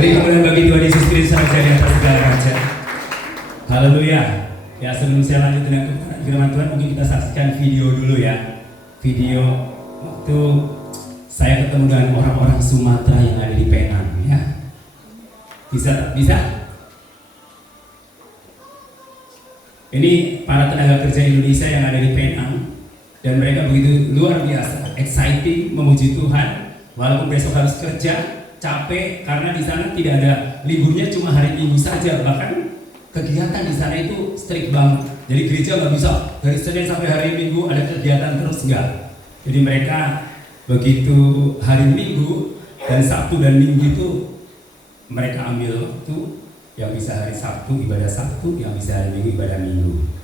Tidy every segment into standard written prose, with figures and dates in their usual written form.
Beri kemuliaan bagi Tuhan Yesus Kristus yang di atas segala raja. Haleluya. Ya, sebelum saya lanjut dengan firman Tuhan, mungkin kita saksikan video dulu ya. Video waktu saya ketemu dengan orang-orang Sumatera yang ada di Penang ya. Bisa? Ini para tenaga kerja Indonesia yang ada di Penang, dan mereka begitu luar biasa, exciting, memuji Tuhan. Walaupun besok harus kerja, capek karena di sana tidak ada liburnya, cuma hari Minggu saja. Bahkan kegiatan di sana itu strict banget. Jadi gereja nggak bisa dari Senin sampai hari Minggu ada kegiatan terus, enggak. Jadi mereka begitu hari Minggu dan Sabtu dan Minggu itu mereka ambil waktu, yang bisa hari Sabtu ibadah Sabtu, yang bisa hari Minggu ibadah Minggu.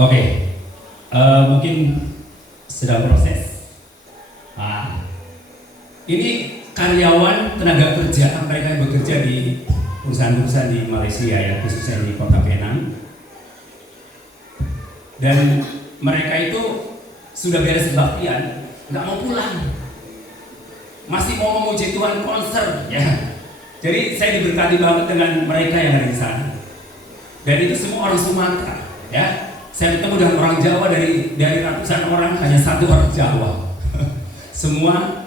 Oke, mungkin sedang proses. Nah, ini karyawan tenaga kerja mereka yang bekerja di perusahaan-perusahaan di Malaysia ya, khususnya di kota Penang. Dan mereka itu sudah beres kebaktian, nggak mau pulang, masih mau memuji Tuhan, konser ya. Jadi saya diberkati banget dengan mereka yang ada di sana. Dan itu semua orang Sumatera ya. Saya ketemu dengan orang Jawa, dari ratusan orang hanya satu orang Jawa. Semua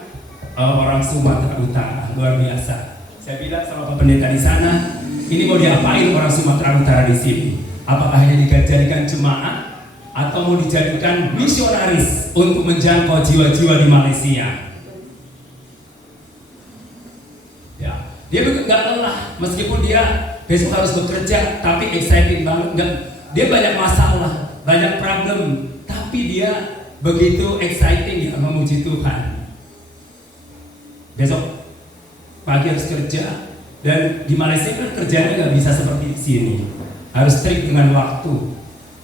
orang Sumatera Utara, luar biasa. Saya bilang sama Pak Pendeta di sana, ini mau diapain orang Sumatera Utara di sini? Apakah hanya dijadikan jemaat atau mau dijadikan misionaris untuk menjangkau jiwa-jiwa di Malaysia? Ya, dia nggak lelah meskipun dia besok harus bekerja, tapi excited banget. Dia banyak masalah, banyak problem, tapi dia begitu exciting ya memuji Tuhan. Besok pagi harus kerja, dan di Malaysia kan kerjanya nggak bisa seperti di sini, harus strict dengan waktu.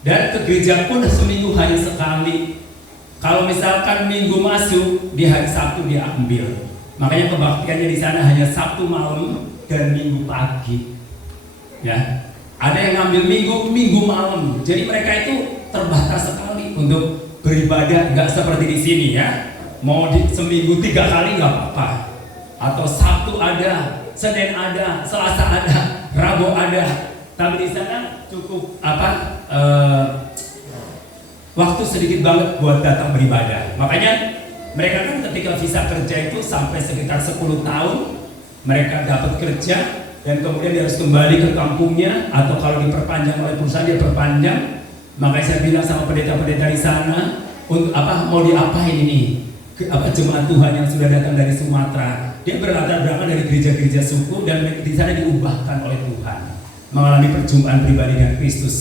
Dan ke gereja pun seminggu hanya sekali. Kalau misalkan Minggu masuk, di hari Sabtu dia ambil. Makanya kebaktiannya di sana hanya Sabtu malam dan Minggu pagi. Ya. Ada yang ngambil minggu malam. Jadi mereka itu terbatas sekali untuk beribadah, nggak seperti di sini ya. Mau seminggu 3 kali nggak apa-apa. Atau Sabtu ada, Senin ada, Selasa ada, Rabu ada. Tapi di sana cukup waktu sedikit banget buat datang beribadah. Makanya mereka kan ketika visa kerja itu sampai sekitar 10 tahun mereka dapat kerja. Dan kemudian dia harus kembali ke kampungnya, atau kalau diperpanjang oleh perusahaan dia perpanjang. Makanya saya bilang sama pendeta-pendeta di sana, untuk mau diapain ini? Jemaat Tuhan yang sudah datang dari Sumatera, dia berlatar belakang dari gereja-gereja suku, dan di sana diubahkan oleh Tuhan, mengalami perjumpaan pribadi dengan Kristus.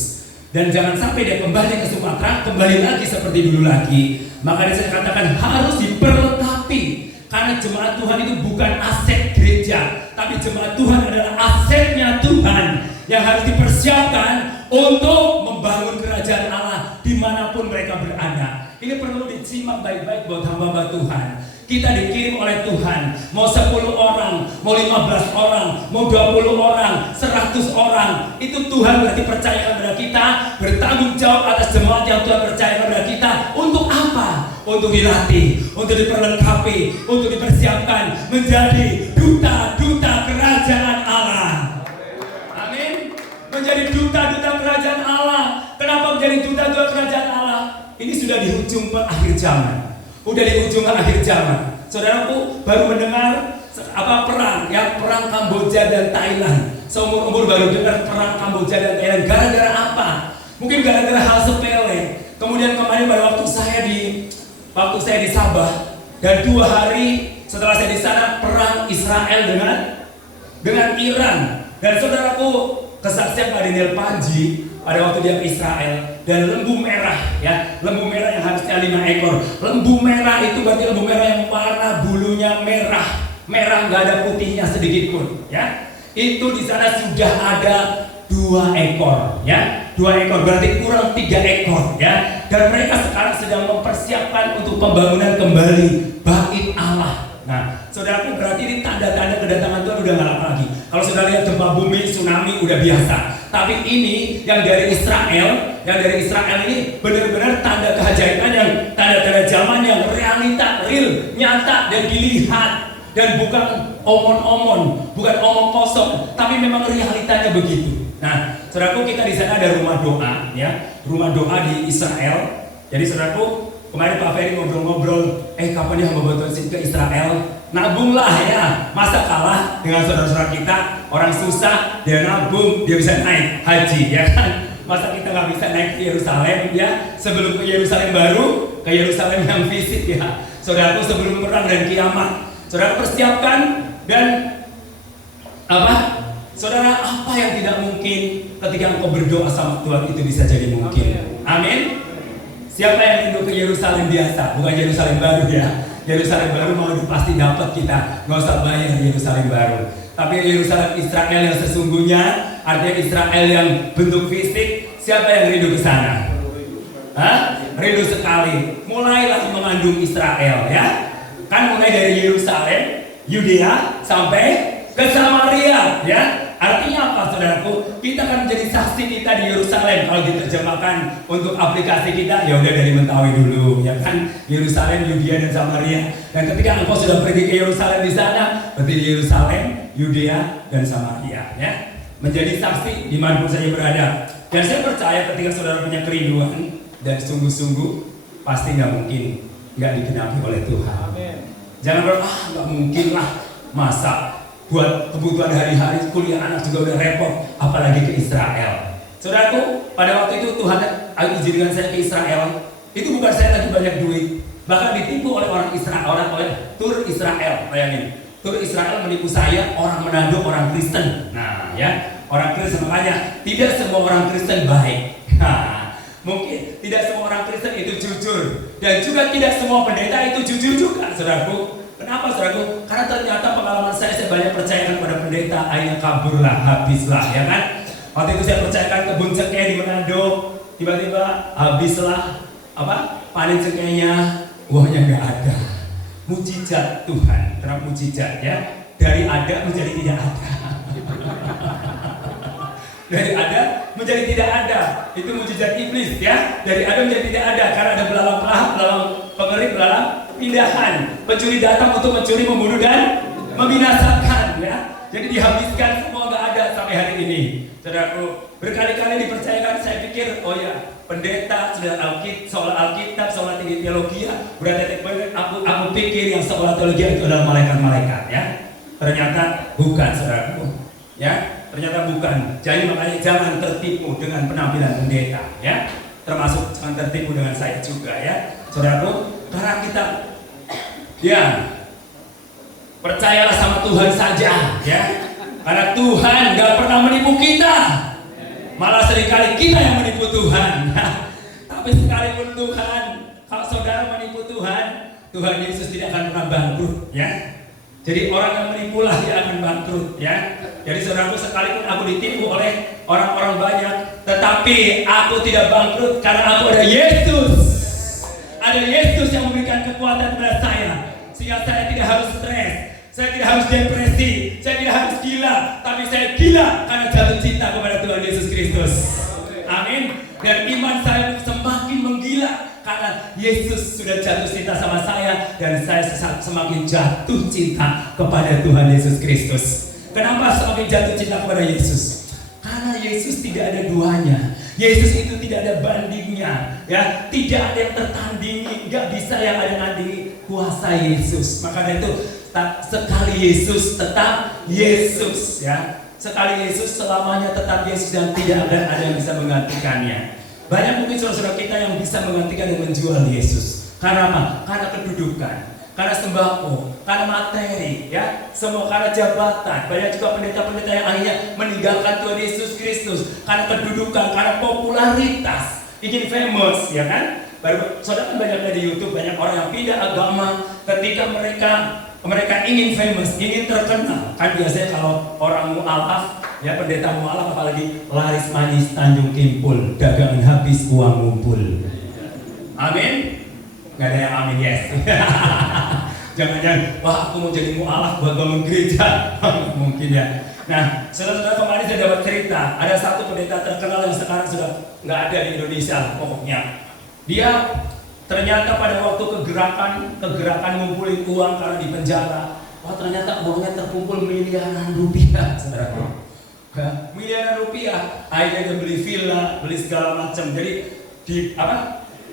Dan jangan sampai dia kembali ke Sumatera, kembali lagi seperti dulu lagi. Makanya saya katakan harus diperlengkapi. Karena jemaat Tuhan itu bukan aset gereja, tapi jemaat Tuhan adalah asetnya Tuhan yang harus dipersiapkan untuk membangun kerajaan Allah dimanapun mereka berada. Ini perlu disimak baik-baik buat hamba Tuhan. Kita dikirim oleh Tuhan, mau 10 orang, mau 15 orang, mau 20 orang, 100 orang. Itu Tuhan berarti percayakan kepada kita, bertanggung jawab atas jemaat yang Tuhan percayakan kepada kita. Untuk apa? Untuk dilatih, untuk diperlengkapi, untuk dipersiapkan menjadi duta-duta kerajaan Allah. Amin. Menjadi duta-duta kerajaan Allah. Kenapa menjadi duta-duta kerajaan Allah? Ini sudah di ujung akhir zaman. Udah di ujung akhir zaman. Saudaraku baru mendengar perang Kamboja dan Thailand. Seumur-umur baru dengar perang Kamboja dan Thailand. Gara-gara apa? Mungkin gara-gara hal sepele. Kemudian kemarin pada waktu saya di Sabah, dan 2 hari setelah saya di sana, perang Israel dengan Iran. Dan saudaraku, kesaksian Pak Daniel Panji pada waktu dia ke Israel, dan lembu merah ya, lembu merah yang harusnya 5 ekor. Lembu merah itu berarti lembu merah yang warna bulunya merah, nggak ada putihnya sedikit pun ya. Itu di sana sudah ada 2 ekor ya, 2 ekor berarti kurang 3 ekor ya. Dan mereka sekarang sedang mempersiapkan untuk pembangunan kembali Bait Allah Nah, saudaraku, berarti ini tanda-tanda kedatangan Tuhan udah nggak lama lagi. Kalau saudara lihat gempa bumi, tsunami udah biasa. Tapi ini yang dari Israel ini benar-benar tanda keajaiban, yang tanda-tanda zaman yang realita, real, nyata dan dilihat, dan bukan omon-omon, bukan omong kosong, tapi memang realitanya begitu. Nah, saudaraku, kita di sana ada rumah doa, ya, rumah doa di Israel. Jadi saudaraku, kemarin Pak Ferry ngobrol-ngobrol, kapan ya hamba Tuhan ke Israel? Nabunglah ya, masa kalah dengan saudara-saudara kita, orang susah, dia nabung, dia bisa naik haji, ya kan? Masa kita nggak bisa naik ke Yerusalem, ya? Sebelum ke Yerusalem baru, ke Yerusalem yang fisik, ya. Saudaraku, sebelum perang dan kiamat, saudara persiapkan. Dan saudara, apa yang tidak mungkin ketika engkau berdoa sama Tuhan itu bisa jadi mungkin. Amin. Siapa yang rindu ke Yerusalem biasa, bukan Yerusalem baru, ya? Yerusalem baru mau pasti dapat kita, nggak usah bayar Yerusalem baru. Tapi Yerusalem Israel yang sesungguhnya, artinya Israel yang bentuk fisik, siapa yang rindu ke sana? Rindu sekali. Mulailah mengandung Israel, ya. Kan mulai dari Yerusalem, Yudea sampai ke Samaria, ya. Artinya apa, saudaraku? Kita akan menjadi saksi kita di Yerusalem. Kalau diterjemahkan untuk aplikasi kita, ya udah dari Mentawai dulu, ya kan? Yerusalem, Yudea dan Samaria. Dan ketika engkau sudah pergi ke Yerusalem di sana, berarti Yerusalem, Yudea dan Samaria, ya. Menjadi saksi dimanapun saja berada. Dan saya percaya ketika saudara punya kerinduan dan sungguh-sungguh, pasti nggak mungkin nggak digenapi oleh Tuhan. Jangan berkata, nggak mungkin lah, masa buat kebutuhan hari-hari kuliah anak juga udah repot, apalagi ke Israel. Saudaraku, pada waktu itu Tuhan izinkan saya ke Israel. Itu bukan saya lagi banyak duit, bahkan ditipu oleh orang Israel, oleh tur Israel. Bayangin, tur Israel menipu saya, orang Manado, orang Kristen. Nah, ya, orang Kristen. Makanya tidak semua orang Kristen baik. Nah, mungkin tidak semua orang Kristen itu jujur, dan juga tidak semua pendeta itu jujur juga, saudaraku. Kenapa, saudaraku? Karena ternyata pengalaman saya banyak percayakan pada pendeta, akhirnya kaburlah, habislah, ya kan? Waktu itu saya percayakan kebun cengkeh di Manado, tiba-tiba habislah, panen cengkehnya, buahnya nggak ada. Mujizat Tuhan, terang mujizat, ya. Dari ada menjadi tidak ada. Dari ada menjadi tidak ada, itu mujizat iblis, ya. Dari ada menjadi tidak ada, karena ada belalang pelahap, belalang pengerik, belalang pindahan. Pencuri datang untuk mencuri, membunuh dan membinasakan, ya. Jadi dihabiskan semua, nggak ada sampai hari ini. Saudaraku, berkali-kali dipercayakan, saya pikir, oh ya, pendeta sudah sekolah Alkitab, sekolah tinggi teologi, berarti aku pikir yang sekolah teologi itu adalah malaikat-malaikat, ya. Ternyata bukan, saudaraku, ya. Ternyata bukan. Jadi makanya jangan tertipu dengan penampilan pendeta, ya. Termasuk jangan tertipu dengan saya juga, ya, saudaraku. Karena kita, ya, percayalah sama Tuhan saja, ya. Karena Tuhan gak pernah menipu kita, malah seringkali kita yang menipu Tuhan. Tapi sekalipun Tuhan, kalau saudara menipu Tuhan, Tuhan Yesus tidak akan pernah bangkrut, ya. Jadi orang yang menipulah dia akan bangkrut, ya. Jadi saudaraku, sekalipun aku ditipu oleh orang-orang banyak, tetapi aku tidak bangkrut karena aku ada Yesus. Ada Yesus yang memberikan kekuatan kepada saya, sehingga saya tidak harus stres, saya tidak harus depresi, saya tidak harus gila, tapi saya gila karena jatuh cinta kepada Tuhan Yesus Kristus. Amin. Dan iman saya semakin menggila karena Yesus sudah jatuh cinta sama saya, dan saya semakin jatuh cinta kepada Tuhan Yesus Kristus. Kenapa semakin jatuh cinta kepada Yesus? Karena Yesus tidak ada duanya. Yesus itu tidak ada bandingnya, ya. Tidak ada yang tertandingi, nggak bisa yang ada nandingi kuasa Yesus. Maka itu sekali Yesus tetap Yesus, ya. Sekali Yesus selamanya tetap Yesus, dan tidak ada yang bisa menggantikannya. Banyak mungkin saudara-saudara kita yang bisa menggantikan dan menjual Yesus. Karena apa? Karena kedudukan, karena sembako, karena materi, ya, semua karena jabatan. Banyak juga pendeta-pendeta yang akhirnya meninggalkan Tuhan Yesus Kristus karena kedudukan, karena popularitas, ingin famous, ya kan? Baru saudara kan banyak di YouTube, banyak orang yang pindah agama ketika mereka ingin famous, ingin terkenal. Kan biasanya kalau orang mu'alaf, ya, pendeta mu'alaf, apalagi laris manis Tanjung Kimpul, dagangan habis uang ngumpul. Amin. Nggak ada yang amin, yes. Jangan-jangan, wah aku mau jadi mu'alaf buat bangun gereja. Mungkin ya. Nah, saudara-saudara, kemarin saya dapat cerita, ada satu pendeta terkenal yang sekarang sudah nggak ada di Indonesia pokoknya. Dia ternyata pada waktu kegerakan ngumpulin uang karena di penjara, wah ternyata uangnya terkumpul miliaran rupiah, saudara. Miliaran rupiah, akhirnya dia beli villa, beli segala macam. Jadi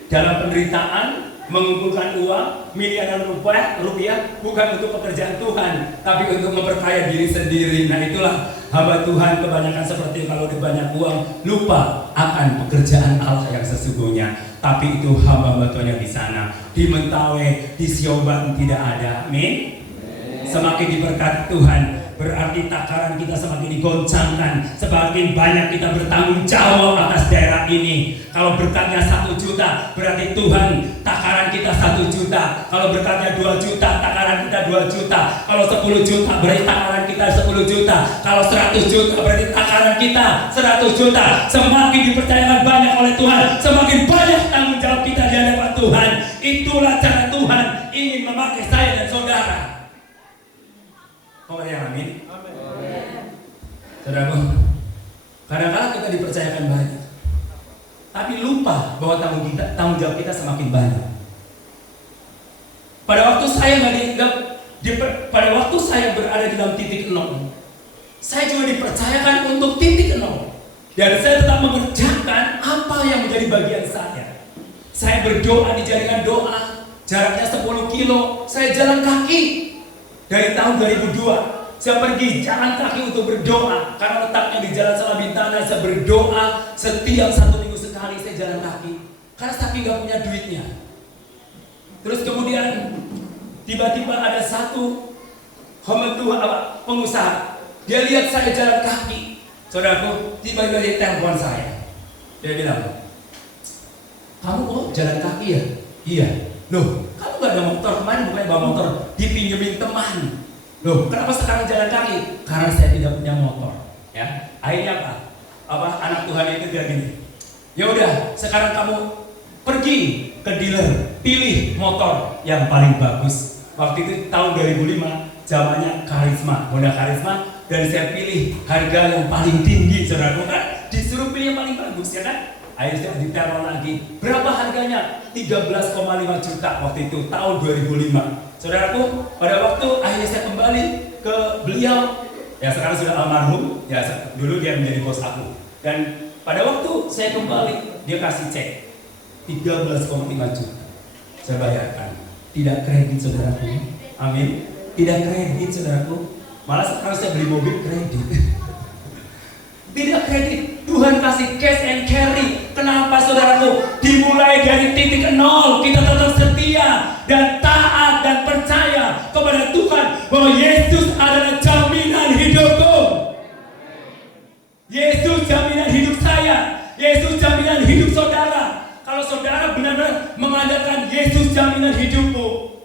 dalam penderitaan mengumpulkan uang miliaran rupiah bukan untuk pekerjaan Tuhan, tapi untuk memperkaya diri sendiri. Nah itulah hamba Tuhan kebanyakan seperti kalau ada banyak uang lupa akan pekerjaan Allah yang sesungguhnya. Tapi itu hamba Tuhan yang di sana, di Mentawai, di Sioban tidak ada. Amin. Semakin diberkati Tuhan, berarti takaran kita semakin digoncangkan. Semakin banyak kita bertanggung jawab atas daerah ini. Kalau berkatnya 1 juta, berarti Tuhan takaran kita 1 juta. Kalau berkatnya 2 juta, takaran kita 2 juta. Kalau 10 juta, berarti takaran kita 10 juta. Kalau 100 juta, berarti takaran kita 100 juta. Semakin dipercayakan banyak oleh Tuhan, semakin banyak tanggung jawab kita di hadapan Tuhan. Itulah cara Tuhan ingin memakai saya dan saudara. Amin. Saudaraku, kadang-kadang kita dipercayakan banyak, tapi lupa bahwa tanggung jawab kita semakin banyak. Pada waktu saya berada di dalam titik 0, saya juga dipercayakan untuk titik 0, dan saya tetap mengerjakan apa yang menjadi bagian saya. Saya berdoa di jaringan doa, jaraknya 10 kilo, saya jalan kaki. Dari tahun 2002 saya pergi jalan kaki untuk berdoa karena letaknya di Jalan Salabintana. Saya berdoa setiap 1 minggu sekali saya jalan kaki karena saking gak punya duitnya. Terus kemudian tiba-tiba ada satu pengusaha, dia lihat saya jalan kaki, saudaraku, tiba-tiba dia telepon saya. Dia bilang, "Kamu kok jalan kaki ya?" "Iya." "Loh, kamu gak ada motor? Kemarin bukannya bawa motor, dipinjemin teman." "Loh, kenapa sekarang jalan kaki?" "Karena saya tidak punya motor." Ya, akhirnya anak Tuhan itu bilang gini, "Ya udah, sekarang kamu pergi ke dealer, pilih motor yang paling bagus." Waktu itu tahun 2005, zamannya Karisma, Honda Karisma, dan saya pilih harga yang paling tinggi, saudara. Kan disuruh pilih yang paling bagus, ya kan? Akhirnya diteror lagi. Berapa harganya? 13,5 juta waktu itu, tahun 2005. Saudaraku, pada waktu akhirnya saya kembali ke beliau, ya sekarang sudah almarhum, ya dulu dia menjadi bos aku. Dan pada waktu saya kembali, dia kasih cek 13,5 juta. Saya bayarkan. Tidak kredit, saudaraku. Amin. Tidak kredit, saudaraku. Malah sekarang saya beli mobil kredit. Tidak kredit. Tuhan kasih cash and carry. Kenapa, saudaraku? Dimulai dari titik 0, kita tetap setia dan taat dan percaya kepada Tuhan bahwa Yesus adalah jaminan hidupku. Yesus jaminan hidup saya. Yesus jaminan hidup saudara. Kalau saudara benar-benar mengandalkan Yesus jaminan hidupmu,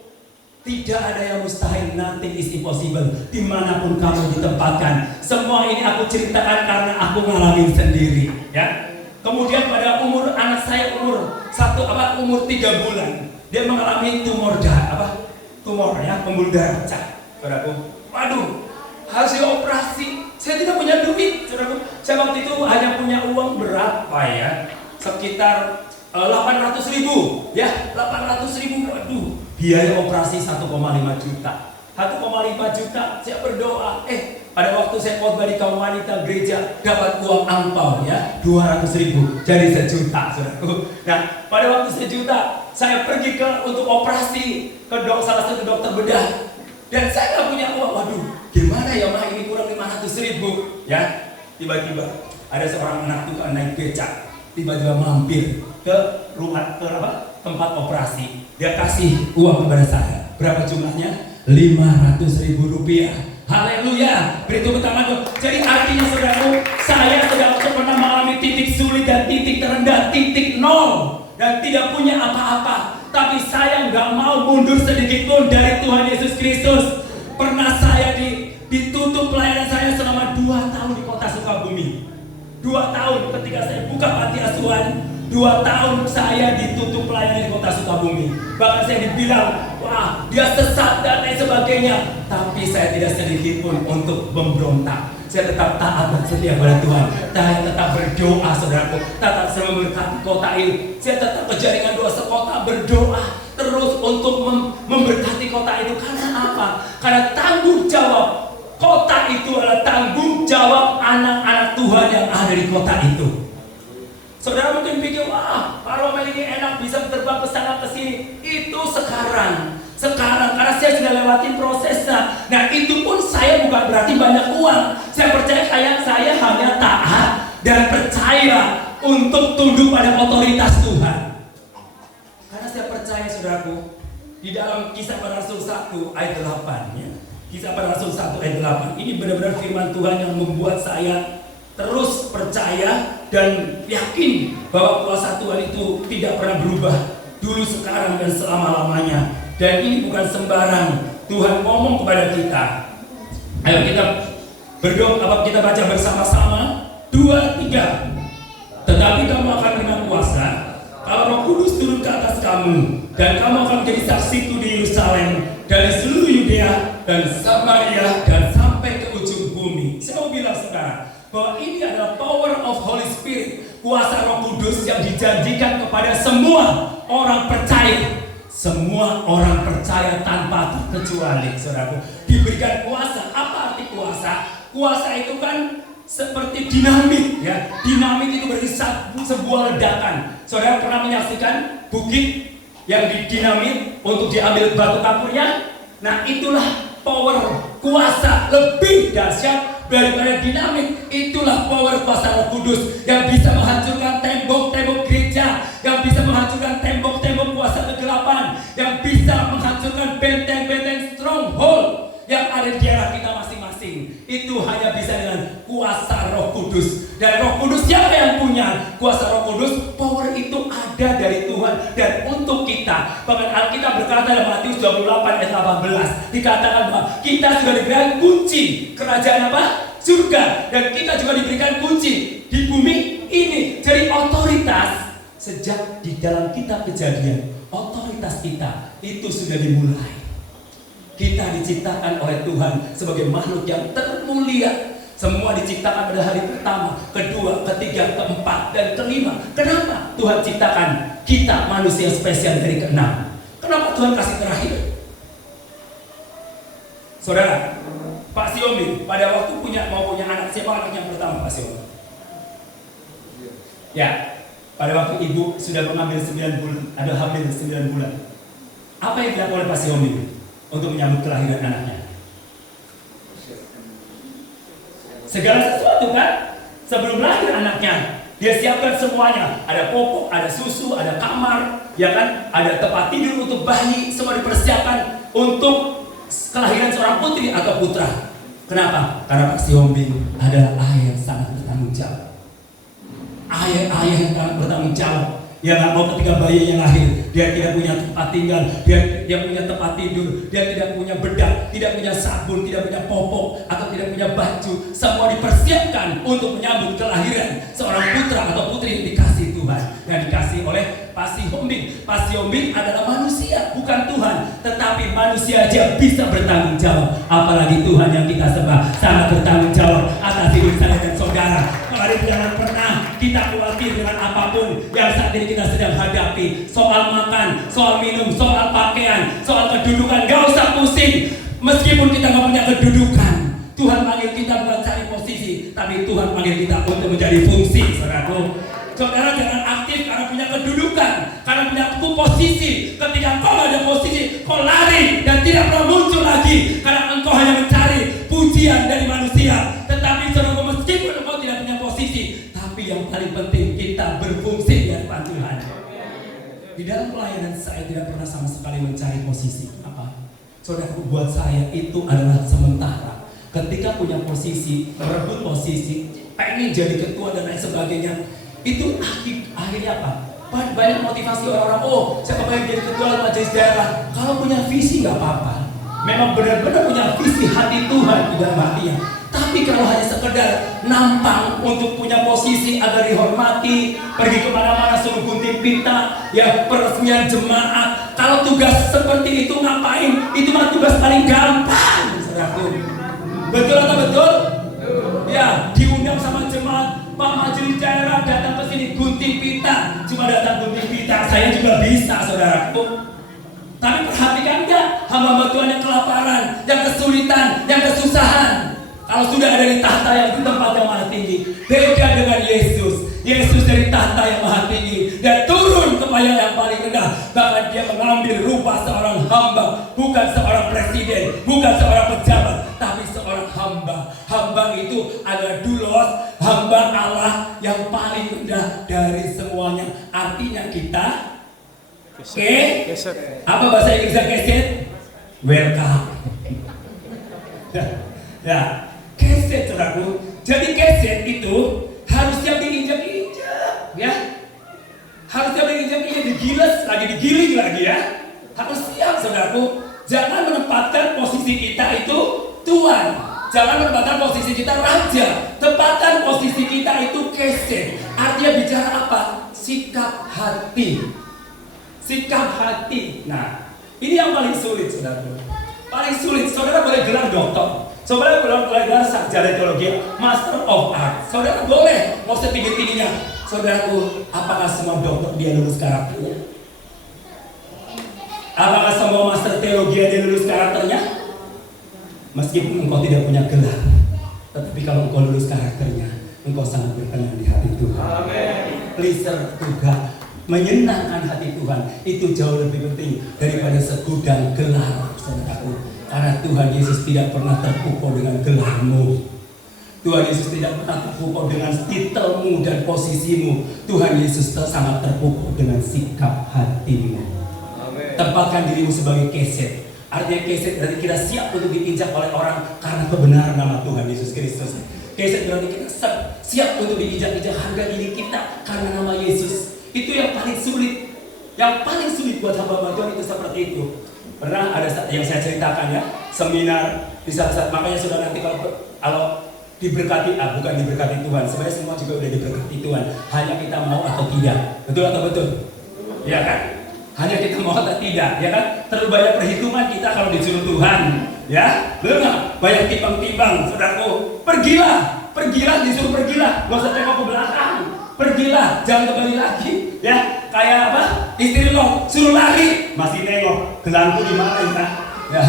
tidak ada yang mustahil. Nothing is impossible. Dimanapun kamu ditempatkan. Semua ini aku ceritakan karena aku ngalamin sendiri, ya. Kemudian pada anak saya umur 3 bulan, dia mengalami tumor pembuluh darah pecah. Saudaraku, waduh, hasil operasi. Saya tidak punya duit, saudaraku. Saya waktu itu hanya punya uang berapa ya? Sekitar 800.000, ya, 800.000. Waduh, biaya operasi 1,5 juta. 1,5 juta, saya berdoa. Pada waktu saya khotbah di kaum wanita gereja, dapat uang angpau, ya, 200.000, jadi 1 juta, saudaraku. Nah, pada waktu 1 juta, saya pergi untuk operasi ke salah satu dokter bedah, dan saya nggak punya uang. Waduh, gimana ya, mah ini kurang 500.000, ya. Tiba-tiba ada seorang anak tukang naik becak, tiba-tiba mampir ke tempat operasi. Dia kasih uang kepada saya. Berapa jumlahnya? 500.000 rupiah. Haleluya. Beritahu pertama. Jadi artinya, saudaraku, saya sudah pernah mengalami titik sulit dan titik terendah, titik 0, dan tidak punya apa-apa. Tapi saya nggak mau mundur sedikit pun dari Tuhan Yesus Kristus. Pernah saya ditutup pelayanan saya selama 2 tahun di kota Sukabumi. 2 tahun ketika saya buka panti asuhan, 2 tahun saya ditutup pelayanan di kota Sukabumi. Bahkan saya dibilang, wah berdoa, dia sesat dan lain sebagainya. Tapi saya tidak sedikit pun untuk memberontak. Saya tetap taat dan setia pada Tuhan. Saya tetap berdoa, saudaraku. Tetap selalu memberkati kota ini. Saya tetap ke jaringan doa sekota berdoa terus untuk memberkati kota itu. Karena apa? Karena tanggung jawab kota itu adalah tanggung jawab anak-anak Tuhan yang ada di kota itu. Saudara mungkin pikir, wah, Pak Romel ini enak bisa terbang ke sana ke sini. Itu sekarang karena saya sudah lewatin prosesnya. Nah, itu pun saya bukan berarti banyak uang. Saya percaya saya hanya taat dan percaya untuk tunduk pada otoritas Tuhan. Karena saya percaya, saudaraku, di dalam Kisah Para Rasul 1 ayat 8 ya. Kisah Para Rasul 1 ayat 8 ini benar-benar firman Tuhan yang membuat saya terus percaya dan yakin bahwa kuasa Tuhan itu tidak pernah berubah dulu, sekarang, dan selama-lamanya. Dan ini bukan sembarang. Tuhan ngomong kepada kita. Ayo kita berdoa, kita baca bersama-sama. 2, 3. Tetapi kamu akan menerima kuasa kalau Roh Kudus turun ke atas kamu, dan kamu akan menjadi saksiku di Yerusalem dan di seluruh Yudea dan Samaria dan sampai ke ujung bumi. Saya mau bilang sekarang bahwa ini adalah power of Holy Spirit, kuasa Roh Kudus yang dijanjikan kepada semua orang percaya. Semua orang percaya tanpa terkecuali, saudaraku, diberikan kuasa. Apa arti kuasa? Kuasa itu kan seperti dinamit, ya. Dinamit itu berarti sebuah ledakan. Saudara pernah menyaksikan bukit yang didinamit untuk diambil batu kapurnya? Nah, itulah power kuasa lebih dahsyat daripada dinamit. Itulah power kuasa Roh Kudus yang bisa menghancurkan tembok-tembok gereja, yang bisa menghancurkan tembok-tembok kuasa kegelapan, yang bisa menghancurkan benteng-benteng stronghold yang ada di daerah kita masing-masing. Itu hanya bisa dengan kuasa Roh Kudus. Dan Roh Kudus siapa yang punya? Kuasa Roh Kudus, power itu ada dari Tuhan dan untuk kita. Bahkan Alkitab berkata dalam Matius 28 ayat 18 dikatakan bahwa kita sudah diberikan kunci kerajaan apa? Surga. Dan kita juga diberikan kunci di bumi ini. Jadi otoritas sejak di dalam kitab Kejadian, otoritas kita itu sudah dimulai. Kita diciptakan oleh Tuhan sebagai makhluk yang termulia. Semua diciptakan pada hari pertama, kedua, ketiga, keempat, dan kelima. Kenapa Tuhan ciptakan kita manusia spesial dari keenam? Kenapa Tuhan kasih terakhir? Saudara, Pak Siomi pada waktu mau punya anak, siapa anak yang pertama Pak Siomi? Ya, pada waktu ibu sudah mengambil 9 bulan, ada hamil 9 bulan. Apa yang dilakukan oleh Pak Siomi untuk menyambut kelahiran anaknya? Segala sesuatu kan, sebelum lahir anaknya dia siapkan semuanya. Ada popok, ada susu, ada kamar, ya kan, ada tempat tidur untuk bayi, semua dipersiapkan untuk kelahiran seorang putri atau putra. Kenapa? Karena Pak Siombing adalah ayah yang sangat bertanggung jawab. Ayah yang sangat bertanggung jawab. Dia nggak mau ketika bayinya lahir, dia tidak punya tempat tinggal, dia punya tempat tidur, dia tidak punya bedak, tidak punya sabun, tidak punya popok, atau tidak punya baju. Semua dipersiapkan untuk menyambut kelahiran seorang putra atau putri yang dikasih Tuhan, yang dikasih oleh Pak Siombing. Pak Siombing adalah manusia, bukan Tuhan, tetapi manusia aja bisa bertanggung jawab. Apalagi Tuhan yang kita sembah sangat bertanggung jawab atas hidup saya dan saudara. Mari jangan pernah kita khawatir dengan apapun yang saat ini kita sedang hadapi. Soal makan, soal minum, soal pakaian, soal kedudukan, gak usah pusing. Meskipun kita gak punya kedudukan, Tuhan panggil kita bukan cari posisi, tapi Tuhan panggil kita untuk menjadi fungsi. Saudara jangan aktif karena punya kedudukan, karena punya posisi. Ketika kau gak ada posisi, kau lari dan tidak pernah muncul lagi, karena engkau hanya mencari pujian dari manusia. Tetapi saudara, meskipun engkau tidak punya posisi, tapi yang paling penting kita berfungsi di hadapan Tuhan. Di dalam pelayanan saya tidak pernah sama sekali mencari posisi. Apa? Saudara, buat saya itu adalah sementara. Ketika punya posisi, merebut posisi, pengen jadi ketua dan lain sebagainya, itu akhirnya apa? Banyak motivasi orang-orang. Oh, saya pengen jadi ketua majelis daerah. Kalau punya visi nggak apa-apa. Memang benar-benar punya visi hati Tuhan di dalam hatinya. Tapi Tapi kalau hanya sekedar nampang untuk punya posisi agar dihormati, pergi kemana-mana suruh gunting pita, ya peresmian jemaat. Kalau tugas seperti itu ngapain? Itu mah tugas paling gampang, saudaraku. Betul atau betul? Ya, diundang sama jemaat, Pak Majelis Daerah datang ke sini gunting pita. Cuma datang gunting pita, saya juga bisa, saudaraku. Tapi perhatikan enggak, hamba-hamba Tuhan yang kelaparan, yang kesulitan, yang kesusahan. Kalau sudah ada di tahta yang di tempat yang maha tinggi, beda dengan Yesus. Yesus dari tahta yang maha tinggi dan turun ke yang paling rendah. Bahkan dia mengambil rupa seorang hamba, bukan seorang presiden, bukan seorang pejabat, tapi seorang hamba. Hamba itu adalah doulos, hamba Allah yang paling rendah dari semuanya. Artinya kita apa bahasa Inggrisnya keset? Welcome. Ya, keset saudaraku. Jadi keset itu harusnya diinjak-injak, ya. Harusnya diinjak-injak, digiles lagi, digiling lagi ya. Harus siap saudaraku. Jangan menempatkan posisi kita itu tuan. Jangan menempatkan posisi kita raja. Tempatkan posisi kita itu keset. Artinya bicara apa? Sikap hati. Sikap hati. Nah, ini yang paling sulit, saudara. Paling sulit. Saudara boleh gelar doktor, saudara boleh gelar sarjana teologi, Master of Art. Saudara boleh, mau setinggi-tingginya. Saudaraku, apakah semua dokter dia lulus karakternya? Apakah semua Master teologi dia lulus karakternya? Meskipun engkau tidak punya gelar, tetapi kalau engkau lulus karakternya, engkau sangat berkenan di hati Tuhan. Amin. Pleaser Tuhan. Menyenangkan hati Tuhan itu jauh lebih penting daripada segudang gelar, saudaraku. Karena Tuhan Yesus tidak pernah terpukau dengan gelarmu. Tuhan Yesus tidak pernah terpukau dengan titelmu dan posisimu. Tuhan Yesus sangat terpukau dengan sikap hatimu. Amen. Tempatkan dirimu sebagai keset. Artinya keset berarti kita siap untuk diinjak oleh orang karena kebenaran nama Tuhan Yesus Kristus. Keset berarti kita siap untuk diinjak-injak harga diri kita karena nama Yesus. Itu yang paling sulit. Yang paling sulit buat hamba Tuhan itu seperti itu. Pernah ada yang saya ceritakan ya, seminar di saat makanya sudah nanti kalau diberkati, bukan diberkati Tuhan. Sebenarnya semua juga udah diberkati Tuhan. Hanya kita mau atau tidak. Betul atau betul? Ya kan? Hanya kita mau atau tidak, ya kan? Terlalu banyak perhitungan kita kalau disuruh Tuhan, ya. Betul nggak? Banyak timbang-timbang, saudaraku. Pergilah, disuruh pergilah. Gak usah tengok ke belakang. Pergilah, jangan kembali lagi, ya. Kayak apa? Istri lo suruh lari, masih nengok gelanku di mana ya.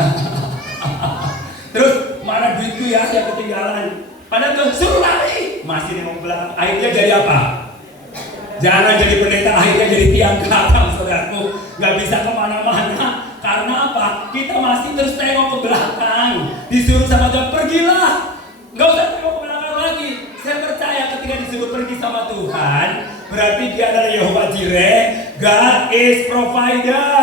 Terus mana duitku ya yang ketinggalan. Padahal tuh suruh lari, masih nengok belakang. Akhirnya jadi apa? Jangan jadi pendeta, akhirnya jadi tiang garam, saudaraku. Gak bisa kemana-mana. Karena apa? Kita masih terus tengok ke belakang. Disuruh sama Tuhan, pergilah. Gak usah tengok ke belakang lagi. Saya percaya ketika disuruh pergi sama Tuhan, berarti dia adalah Yehova Jireh. God is provider.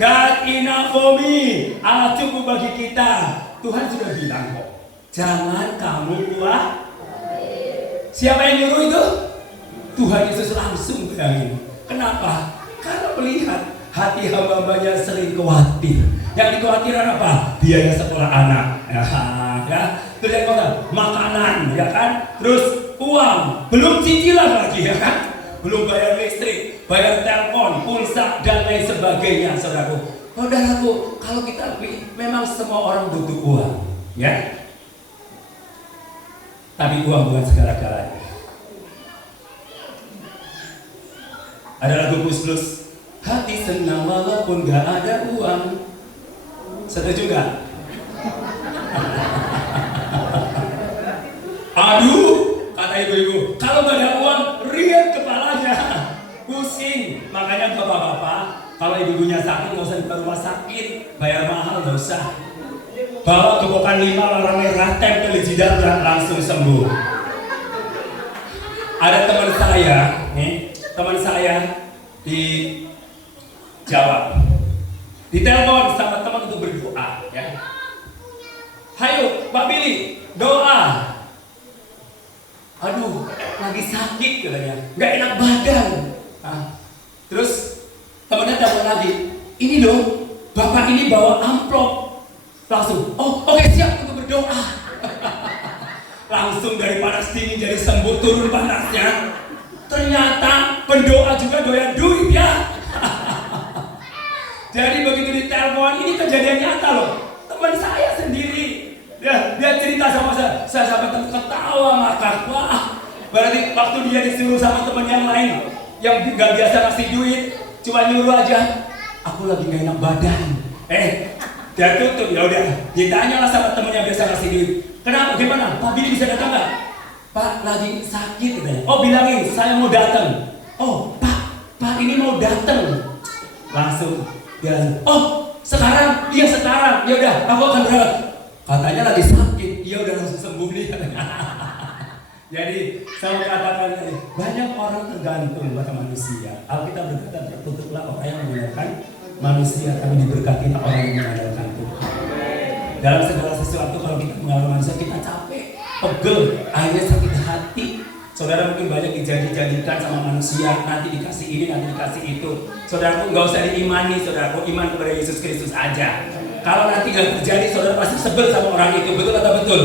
God enough for me. Allah cukup bagi kita. Tuhan sudah bilang kok, jangan kamu kuat. Siapa yang nyuruh itu? Tuhan Yesus langsung bilangin. Kenapa? Karena melihat hati hamba-hambanya sering khawatir. Yang dikhawatirkan apa? Biaya sekolah anak, ya. Terus yang kota makanan, ya kan? Terus uang, belum cicilan lagi, ya kan? Belum bayar listrik, bayar telepon, pulsa dan lain sebagainya, saudaraku. Saudaraku, kalau kita memang semua orang butuh uang, ya. Tapi uang bukan segala-galanya. Ada lagu Gus Plus, hati senang walaupun gak ada uang. Setuju gak? Aduh, kata ibu-ibu, kalau gak ada uang, riet kepalanya, pusing. Makanya bapak-bapak, kalau ibu-ibunya sakit, gak usah di rumah sakit, bayar mahal gak usah. Bawa gepokan 5 warna merah, tempel di jidat, langsung sembuh. Ada teman saya, teman saya di Jawa, ditelepon sama teman untuk berdoa, ya. Hayo, Pak Billy, doa. Aduh, lagi sakit katanya, nggak enak badan. Terus temannya telepon lagi, ini dong, bapak ini bawa amplop. Langsung, oh oke, siap untuk berdoa. langsung dari panas dingin jadi sembuh, turun panasnya. Ternyata pendoa juga doyan duit ya. Jadi begitu ditelepon, ini kejadian nyata loh. Teman saya sendiri, dia cerita sama saya sampai ketawa ngakak. Wah, berarti waktu dia disuruh sama teman yang lain yang nggak biasa ngasih duit, cuma nyuruh aja, aku lagi gak enak badan. Dia tutup, ya udah. Ditanyalah sama temen yang biasa ngasih duit. Kenapa? Gimana? Pak Billy bisa datang nggak? Pak lagi sakit katanya. Oh bilangin, saya mau datang. Oh Pak ini mau datang. Langsung dia langsung, oh sekarang? Iya sekarang. Ya udah, aku akan berangkat. Katanya lagi sakit. Ya udah langsung sembuh nih katanya. Jadi saya katakan banyak orang tergantung pada manusia. Alkitab berkata tertutuklah orang yang menggunakan manusia, tapi diberkati orang yang mengandalkan Tuhan. Dalam segala sesuatu kalau kita mengalami manusia kita capek, pegel, akhirnya sakit hati. Saudara mungkin banyak dijanji-janjikan sama manusia, nanti dikasih ini, nanti dikasih itu. Saudaraku nggak usah diimani, saudaraku iman kepada Yesus Kristus aja. Kalau nanti nggak terjadi, saudara pasti sebel sama orang itu, betul atau betul?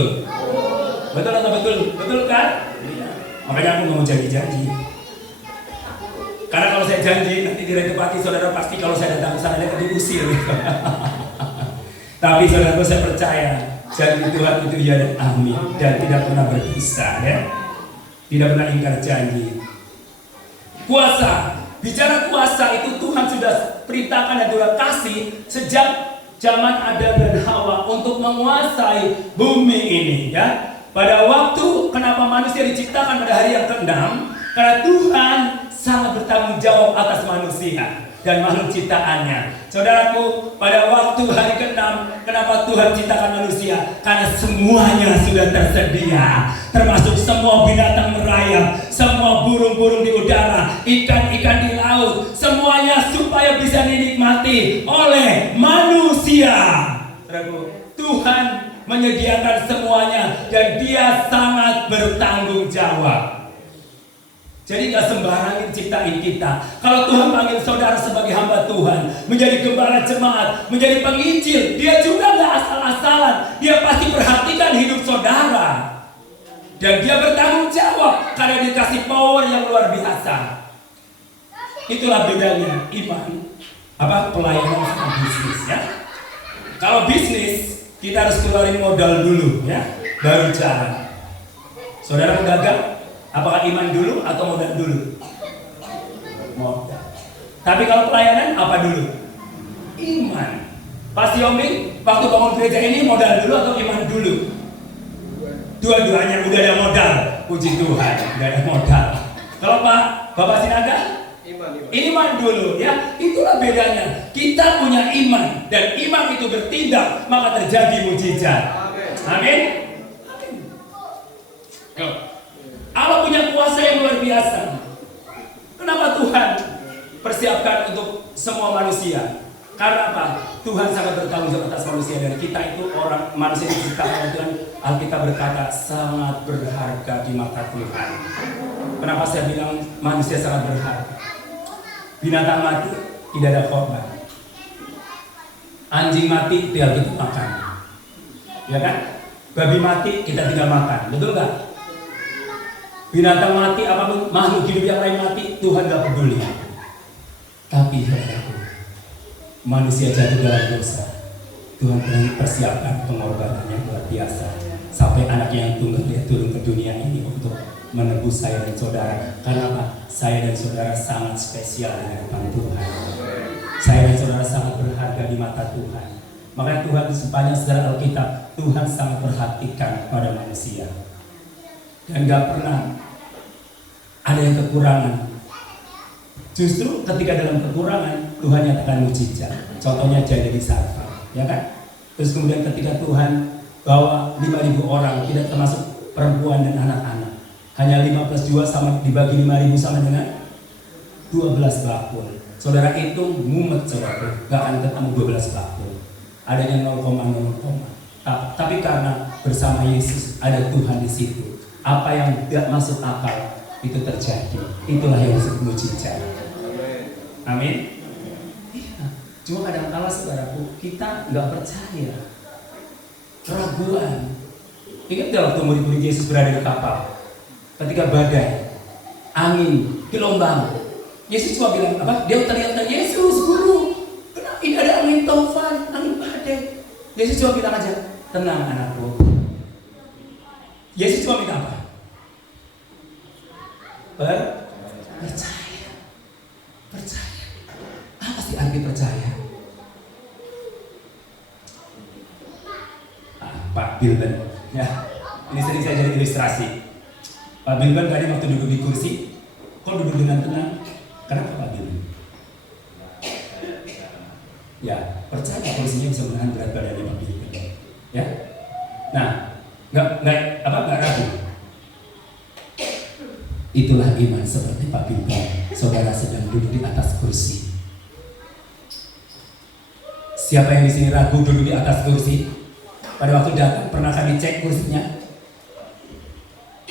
Betul atau betul? Betul kan? Iya. Makanya aku nggak mau janji-janji. Karena kalau saya janji nanti direpati, saudara pasti kalau saya datang ke sana dia diusir. Tapi saudara saya percaya janji Tuhan itu ya dan amin dan tidak pernah berpisah ya. Tidak pernah ingkar janji. Kuasa, bicara kuasa itu Tuhan sudah perintahkan dan Tuhan kasih sejak zaman Adam dan Hawa untuk menguasai bumi ini ya. Pada waktu kenapa manusia diciptakan pada hari yang ke-6? Karena Tuhan sangat bertanggung jawab atas manusia dan makhluk ciptaannya. Saudaraku, pada waktu hari ke-6 kenapa Tuhan ciptakan manusia? Karena semuanya sudah tersedia, termasuk semua binatang merayap, semua burung-burung di udara, ikan-ikan di laut, semuanya supaya bisa dinikmati oleh manusia. Saudaraku, Tuhan menyediakan semuanya dan Dia sangat bertanggung jawab. Jadi gak sembarangan ciptain kita. Kalau Tuhan panggil saudara sebagai hamba Tuhan, menjadi gembala jemaat, menjadi penginjil, Dia juga gak asal-asalan. Dia pasti perhatikan hidup saudara. Dan Dia bertanggung jawab karena dikasih power yang luar biasa. Itulah bedanya iman, pelayanan sama bisnis ya. Kalau bisnis kita harus keluarin modal dulu ya, baru jalan. Saudara pedagang, apakah iman dulu atau modal dulu? Modal. Tapi kalau pelayanan apa dulu? Iman. Pasti Yomi, waktu bangun gereja ini modal dulu atau iman dulu? Dua-duanya udah ada modal. Puji Tuhan, udah ada modal. Kalau Bapak Sinaga? Iman dulu ya, itulah bedanya. Kita punya iman dan iman itu bertindak maka terjadi mujizat. Amin. Allah punya kuasa yang luar biasa. Kenapa Tuhan persiapkan untuk semua manusia? Karena apa? Tuhan sangat bertanggung jawab atas manusia dan kita itu orang manusia yang diciptakan oleh Tuhan. Alkitab berkata sangat berharga di mata Tuhan. Kenapa saya bilang manusia sangat berharga? Binatang mati tidak ada korban. Anjing mati tinggal kita makan, ya kan? Babi mati kita tinggal makan, betul nggak? Binatang mati apapun makhluk hidup yang lain mati Tuhan nggak peduli. Tapi manusia jatuh dalam dosa, Tuhan persiapkan pengorbanan yang luar biasa sampai anaknya yang tunggal dia turun ke dunia ini untuk menebus saya dan saudara. Karena apa? Saya dan saudara sangat spesial di hadapan Tuhan. Saya dan saudara sangat berharga di mata Tuhan. Makanya Tuhan sepanjang sejarah Alkitab, Tuhan sangat perhatikan pada manusia. Dan gak pernah ada yang kekurangan. Justru ketika dalam kekurangan, Tuhan nyatakan mujizat. Contohnya jadi Sarfat, ya kan? Terus kemudian ketika Tuhan bawa 5.000 orang, tidak termasuk perempuan dan anak-anak. Hanya 15 jual sama dibagi 5.000 sama dengan 12 bakul. Saudara hitung mumet saudara, gak akan ketemu 12 bakul. Adanya 0,0. Tapi karena bersama Yesus ada Tuhan di situ. Apa yang tidak masuk akal itu terjadi. Itulah yang disebut mujizat. Amin. Iya. Cuma kadang-kala saudaraku kita nggak percaya, keraguan. Ingat gak waktu murid-murid Yesus berada di kapal? Ketika badai, angin, gelombang, Yesus cuma bilang apa? Dia teriak-teriak, Yesus, Guru, kenapa ini ada angin taufan, angin badai? Yesus cuma bilang aja, tenang anakku. Yesus cuma minta apa? Percaya. Percaya. Apa sih arti percaya? Pak Bilben, ya, ini sering saya jadi ilustrasi. Pak Bilben tadi waktu duduk di kursi, kok duduk dengan tenang? Kenapa Pak Bilben? Ya, percaya kursinya bisa menahan berat badannya Pak Bilben. Ya, nah, nggak ragu. Itulah iman seperti Pak Bilben. Saudara sedang duduk di atas kursi. Siapa yang di sini ragu duduk di atas kursi? Pada waktu datang, pernahkah dicek kursinya?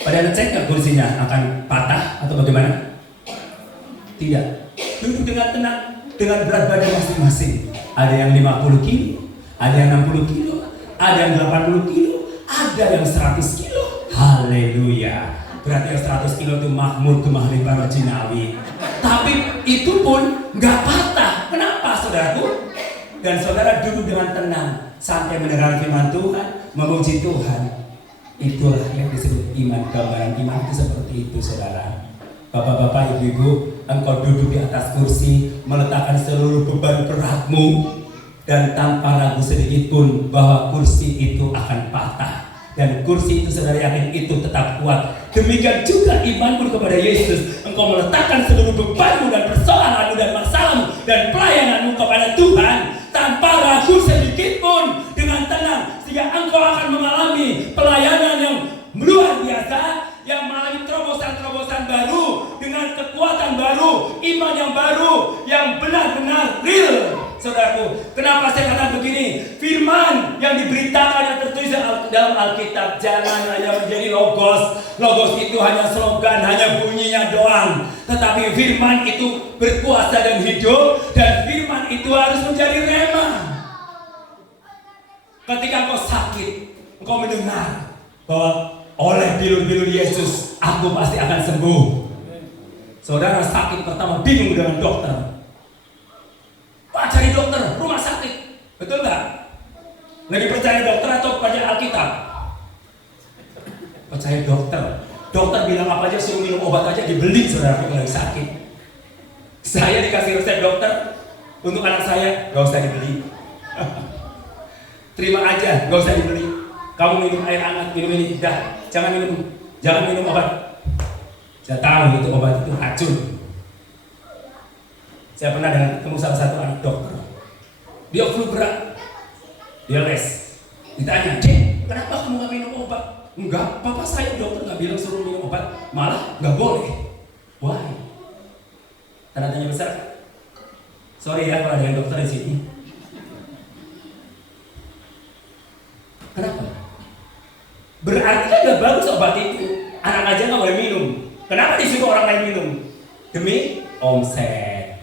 Pada ngecek nggak kursinya akan patah atau bagaimana? Tidak. Duduk dengan tenang, dengan berat badan masing-masing. Ada yang 50 kilo, ada yang 60 kilo, ada yang 80 kilo, ada yang 100 kilo. Haleluya. Berarti yang 100 kilo itu makmur kemahli para jinawi. Tapi itu pun nggak patah. Kenapa saudaraku? Dan saudara duduk dengan tenang sampai mendengar firman Tuhan, memuji Tuhan. Itulah yang disebut iman. Gambaran iman itu seperti itu, saudara. Bapak-bapak, ibu-ibu, engkau duduk di atas kursi, meletakkan seluruh beban beratmu, dan tanpa ragu sedikit pun bahwa kursi itu akan patah. Dan kursi itu saudara yakin itu tetap kuat. Demikian juga imanmu kepada Yesus. Engkau meletakkan seluruh bebanmu dan persoalanmu dan masalahmu dan pelayananmu kepada Tuhan tanpa ragu sedikit pun, dengan tenang, sehingga engkau akan mengalami pelayanan yang luar biasa, yang mengalami terobosan-terobosan baru dengan kekuatan baru, iman yang baru, yang benar-benar real. Saudaraku, kenapa saya katakan begini? Firman yang diberitakan, yang tertulis dalam Alkitab, jangan hanya menjadi logos. Logos itu hanya slogan, hanya bunyinya doang. Tetapi firman itu berkuasa dan hidup, dan firman itu harus menjadi rema. Ketika engkau sakit, engkau mendengar bahwa oleh bilur-bilur Yesus, aku pasti akan sembuh. Saudara sakit pertama bingung dengan dokter. Pak, cari dokter, rumah sakit. Betul nggak? Lebih percaya dokter atau percaya Alkitab? Percaya dokter. Dokter bilang apa aja, suruh minum obat aja dibeli, saudara, kalau lagi sakit. Saya dikasih resep dokter untuk anak saya, nggak usah dibeli. Terima aja, nggak usah dibeli. Kamu minum air hangat, minum ini, dah, jangan minum obat. Saya tahu itu obat itu racun. Saya pernah ketemu salah satu anak dokter. Dia flu berat, dia les. Ditanya, Dek, kenapa kamu nggak minum obat? Enggak, papa saya dokter nggak bilang suruh minum obat, malah nggak boleh. Why? Tanda tanya besar. Sorry ya kalau ada yang dokter di sini. Kenapa? Berarti kan nggak bagus obat itu. Anak aja nggak boleh minum. Kenapa disuruh orang lain minum? Demi omset.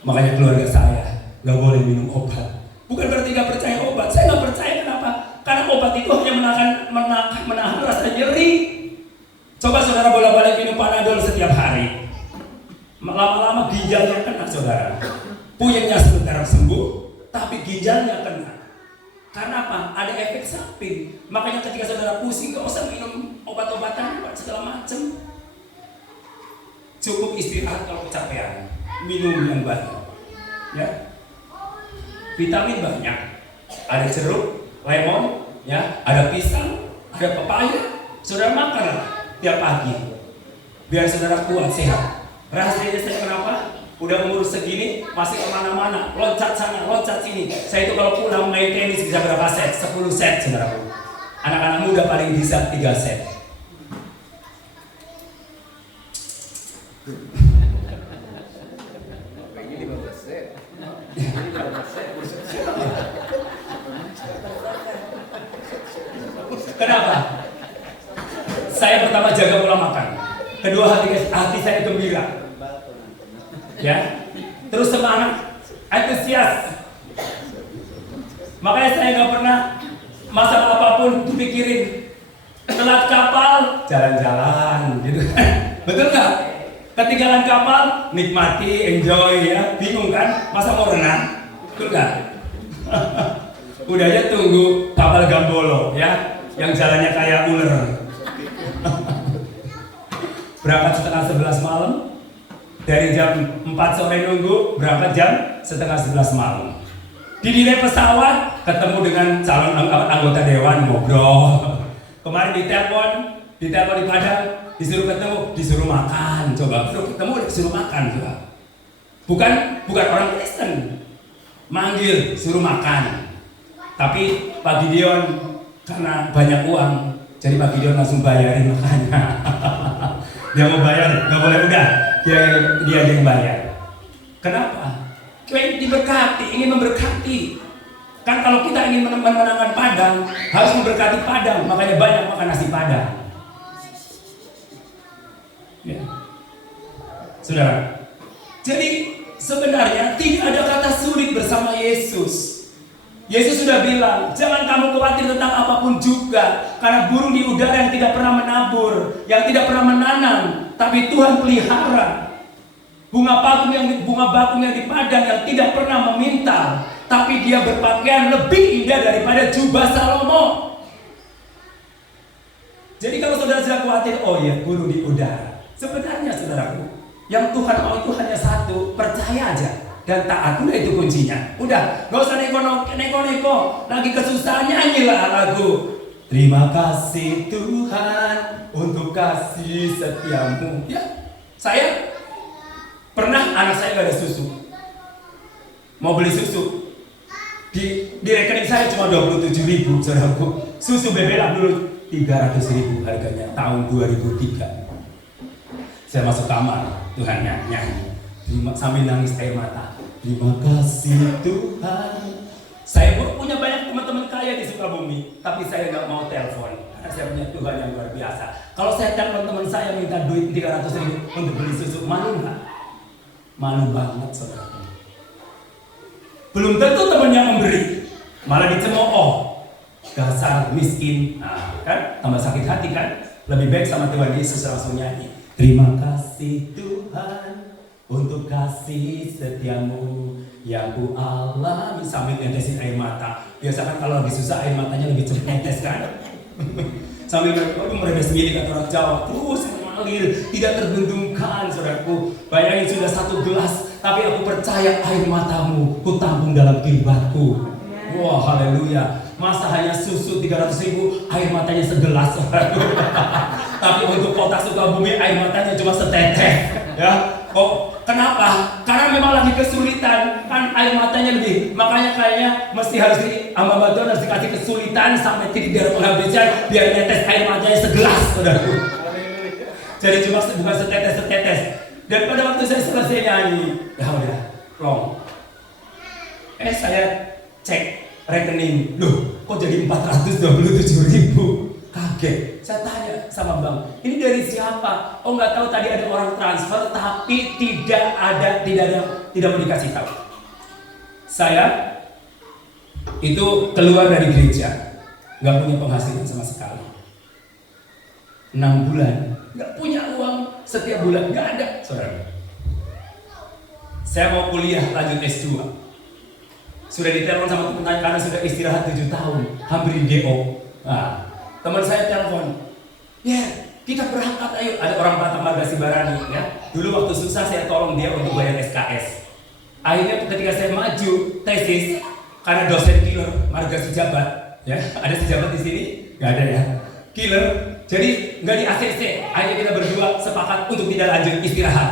Makanya keluarga saya nggak boleh minum obat. Bukan berarti nggak percaya obat. Saya nggak percaya, kenapa? Karena obat itu hanya menahan rasa nyeri. Coba saudara bolak-balik minum Panadol setiap hari, lama-lama ginjalnya kena, saudara. Puyengnya sebentar sembuh, tapi ginjalnya kena. Karena apa? Ada efek samping. Makanya ketika saudara pusing, nggak usah minum obat-obatan segala macam. Cukup istirahat kalau kecapean. Minum yang banyak, ya. Vitamin banyak. Ada jeruk, lemon, ya. Ada pisang, ada pepaya. Saudara makan tiap pagi, biar saudara kuat, sehat. Rahasianya saya kenapa? Udah umur segini masih kemana-mana, loncat sana, loncat sini. Saya itu kalau pulang main tenis bisa berapa set? 10 set, saudaraku. Anak-anak muda paling bisa 3 set. Kenapa? Saya pertama jaga pola makan, kedua hati saya gembira, ya, terus semangat, antusias. Makanya saya nggak pernah masalah apa tahun dipikirin telat kapal, jalan-jalan gitu. Betul nggak? Ketinggalan kapal, nikmati, enjoy ya, bingung kan? Masa mau renang? Betul nggak? Udah aja tunggu kapal Gambolo ya, yang jalannya kayak ular. Berangkat setengah 11 malam, dari jam 4 sore nunggu, berangkat jam setengah 11 malam. Di delay pesawat, ketemu dengan calon anggota dewan, ngobrol. Kemarin ditelepon di Padang, disuruh ketemu, disuruh makan. Coba, disuruh ketemu, disuruh makan. Coba. Bukan orang Kristen, manggil, suruh makan. Tapi Pak Gideon karena banyak uang, jadi Pak Gideon langsung bayarin makannya. Dia mau bayar, nggak boleh udah, dia yang bayar. Kenapa? Kita diberkati, ingin memberkati. Kan kalau kita ingin menangkan Padang, harus memberkati Padang, makanya banyak makan nasi Padang. Ya. Saudara, jadi sebenarnya tidak ada kata sulit bersama Yesus. Yesus sudah bilang, jangan kamu khawatir tentang apapun juga, karena burung di udara yang tidak pernah menabur, yang tidak pernah menanam, tapi Tuhan pelihara. Bunga bakung yang di padang yang tidak pernah meminta, tapi dia berpakaian lebih indah daripada jubah Salomo. Jadi kalau saudara sedang khawatir, oh ya burung di udara, sebenarnya saudaraku, yang Tuhan mau itu hanya satu, percaya aja. Dan taat, udah itu kuncinya. Udah, gak usah neko-neko. Lagi kesusahan, nyanyilah lagu. Terima kasih Tuhan untuk kasih setiamu. Ya, saya pernah anak saya gak ada susu. Mau beli susu. Di rekening saya cuma 27.000, saudaraku. Susu Bebela dulu 300.000 harganya tahun 2003. Saya masuk kamar, Tuhan nyanyi. Sambil nangis air mata. Terima kasih Tuhan. Saya punya banyak teman-teman kaya di Sukabumi, tapi saya nggak mau telepon karena saya punya Tuhan yang luar biasa. Kalau saya telepon teman saya minta duit 300.000 untuk beli susu, malu nggak? Malu banget saudara. Belum tentu temannya memberi, malah dicemooh. Dasar miskin, nah, kan tambah sakit hati kan? Lebih baik sama Tuhan Yesus langsung nyanyi. Terima kasih Tuhan untuk kasih setiamu yang ku alami, sambil netesin air mata. Biasa kan kalau lagi susah air matanya lebih cepat netes kan? Sambil meredes milik kata orang Jawa, terus mengalir, tidak terbendungkan saudaraku. Bayangin sudah 1 gelas, tapi aku percaya air matamu ku tampung dalam kiribatku. Wah, haleluya. Masa hanya susu 300.000, air matanya segelas saudaraku. Tapi untuk kota Sukabumi air matanya cuma seteteh. Ya, kenapa? Karena memang lagi kesulitan, kan air matanya lebih. Makanya kayaknya mesti harus sama bantuan harus dikasih kesulitan sampai titik darah penghabisan biar netes air matanya segelas, saudaraku. Jadi cuma bukan setetes. Dan pada waktu saya selesai nyanyi, ya udah, long. Saya cek rekening, loh, kok jadi 427.000? Kaget. Saya tanya sama bang, ini dari siapa? Oh nggak tahu, tadi ada orang transfer, tapi tidak mau dikasih tahu. Saya itu keluar dari gereja, nggak punya penghasilan sama sekali. 6 bulan, nggak punya uang setiap bulan, nggak ada, saudara. Saya mau kuliah lanjut S2. Sudah ditelepon sama teman karena sudah istirahat 7 tahun, hampir di DO. Nah, teman saya telepon, ya kita berangkat ayo. Ada orang Batam Marga Sibarani ya. Dulu waktu susah saya tolong dia untuk bayar SKS. Akhirnya ketika saya maju tesis, karena dosen killer Marga Sejabat, ya ada sejabat di sini, nggak ada ya, killer. Jadi nggak di ACC. Akhirnya kita berdua sepakat untuk tidak lanjut, istirahat.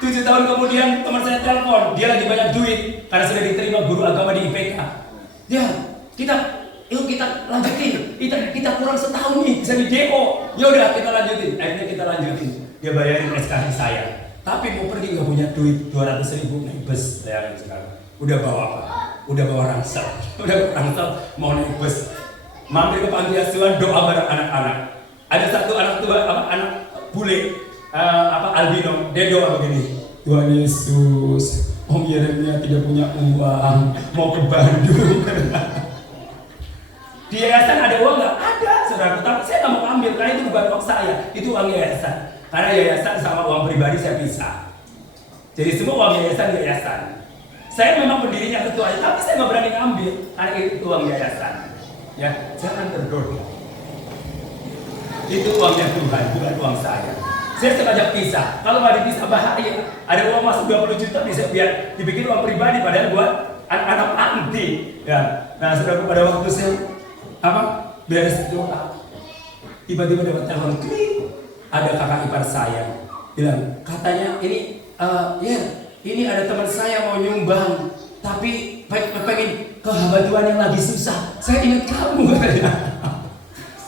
7 tahun kemudian teman saya telepon, dia lagi banyak duit karena sudah diterima guru agama di IPK. Ya Yuk kita lanjutin, kita kurang setahun nih bisa di DO. Ya udah kita lanjutin. Akhirnya kita lanjutin. Dia bayarin SKS saya. Tapi mau pergi nggak punya duit 200.000 naik bus. Bayangin sekarang. Udah bawa apa? Udah bawa ransel. Mau naik bus. Mampir ke panti asuhan, doa bareng anak-anak. Ada satu anak tua, anak bule, albino. Dia doa begini. Tuhan Yesus, Om Yeremia tidak punya uang, mau ke Bandung. Di yayasan ada uang nggak? Ada, saudaraku. Tapi saya nggak mau ambil karena itu bukan uang saya, itu uang yayasan. Karena yayasan sama uang pribadi saya pisah. Jadi semua uang yayasan. Saya memang pendirinya ketua, tapi saya nggak berani ngambil karena itu uang yayasan. Ya, jangan tergoda. Itu uangnya Tuhan, bukan uang saya. Saya sengaja pisah. Kalau nggak dipisah bahaya. Ada uang masuk 20 juta bisa biar dibikin uang pribadi padahal buat anak anti. Ya. Nah, saudara, pada waktu saya beres doa, tiba-tiba dapat telepon, ada kakak ipar saya bilang, katanya ini ini ada teman saya mau nyumbang, tapi pengen ke hamba Tuhan yang lagi susah. Saya ingat kamu katanya.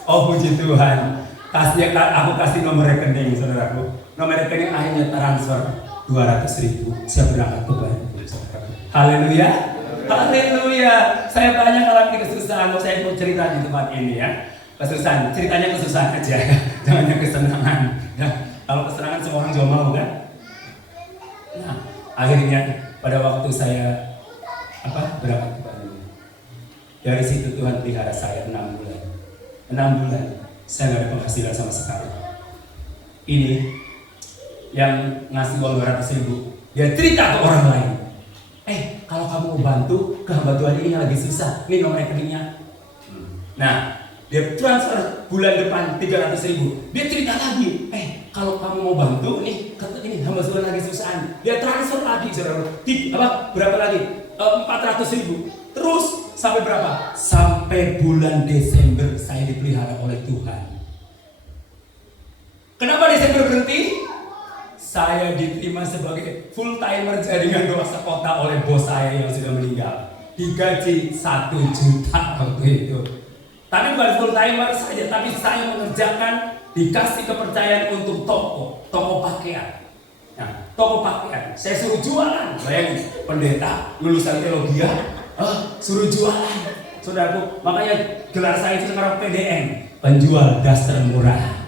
Oh puji Tuhan. Aku kasih nomor rekening, saudaraku. Nomor rekening akhirnya transfer 200.000. Saya berangkat ke Bandung, saudaraku. Haleluya, haleluya. Saya banyak alami kesusahan. Saya mau cerita di tempat ini ya. Kesusahan, ceritanya kesusahan aja. Jangan yang kesenangan. Ya. Kalau kesenangan semua orang juga mau kan. Nah, akhirnya pada waktu saya berangkat ke Bandung, dari situ Tuhan pelihara saya 6 bulan. 6 bulan. Saya nggak ada penghasilan sama sekali. Ini yang ngasih uang 200.000, dia cerita ke orang lain. Kalau kamu mau bantu ke hamba Tuhan ini yang lagi susah, ini nomor rekeningnya. Nah, dia transfer bulan depan 300.000. Dia cerita lagi. Kalau kamu mau bantu nih, ini hamba Tuhan lagi susah. Dia transfer lagi, berapa lagi? 400.000. Terus sampai berapa? Sampai bulan Desember saya dipelihara oleh Tuhan. Kenapa Desember berhenti? Saya diterima sebagai full timer jaringan doa sekota oleh bos saya yang sudah meninggal. Digaji 1 juta waktu itu. Tapi bukan full timer saja, tapi saya mengerjakan, dikasih kepercayaan untuk toko pakaian. Nah, toko pakaian, saya suruh jualan. Bayangin, pendeta lulusan teologi suruh jualan, saudaraku. Makanya gelar saya itu sekarang PDM, penjual daster murah.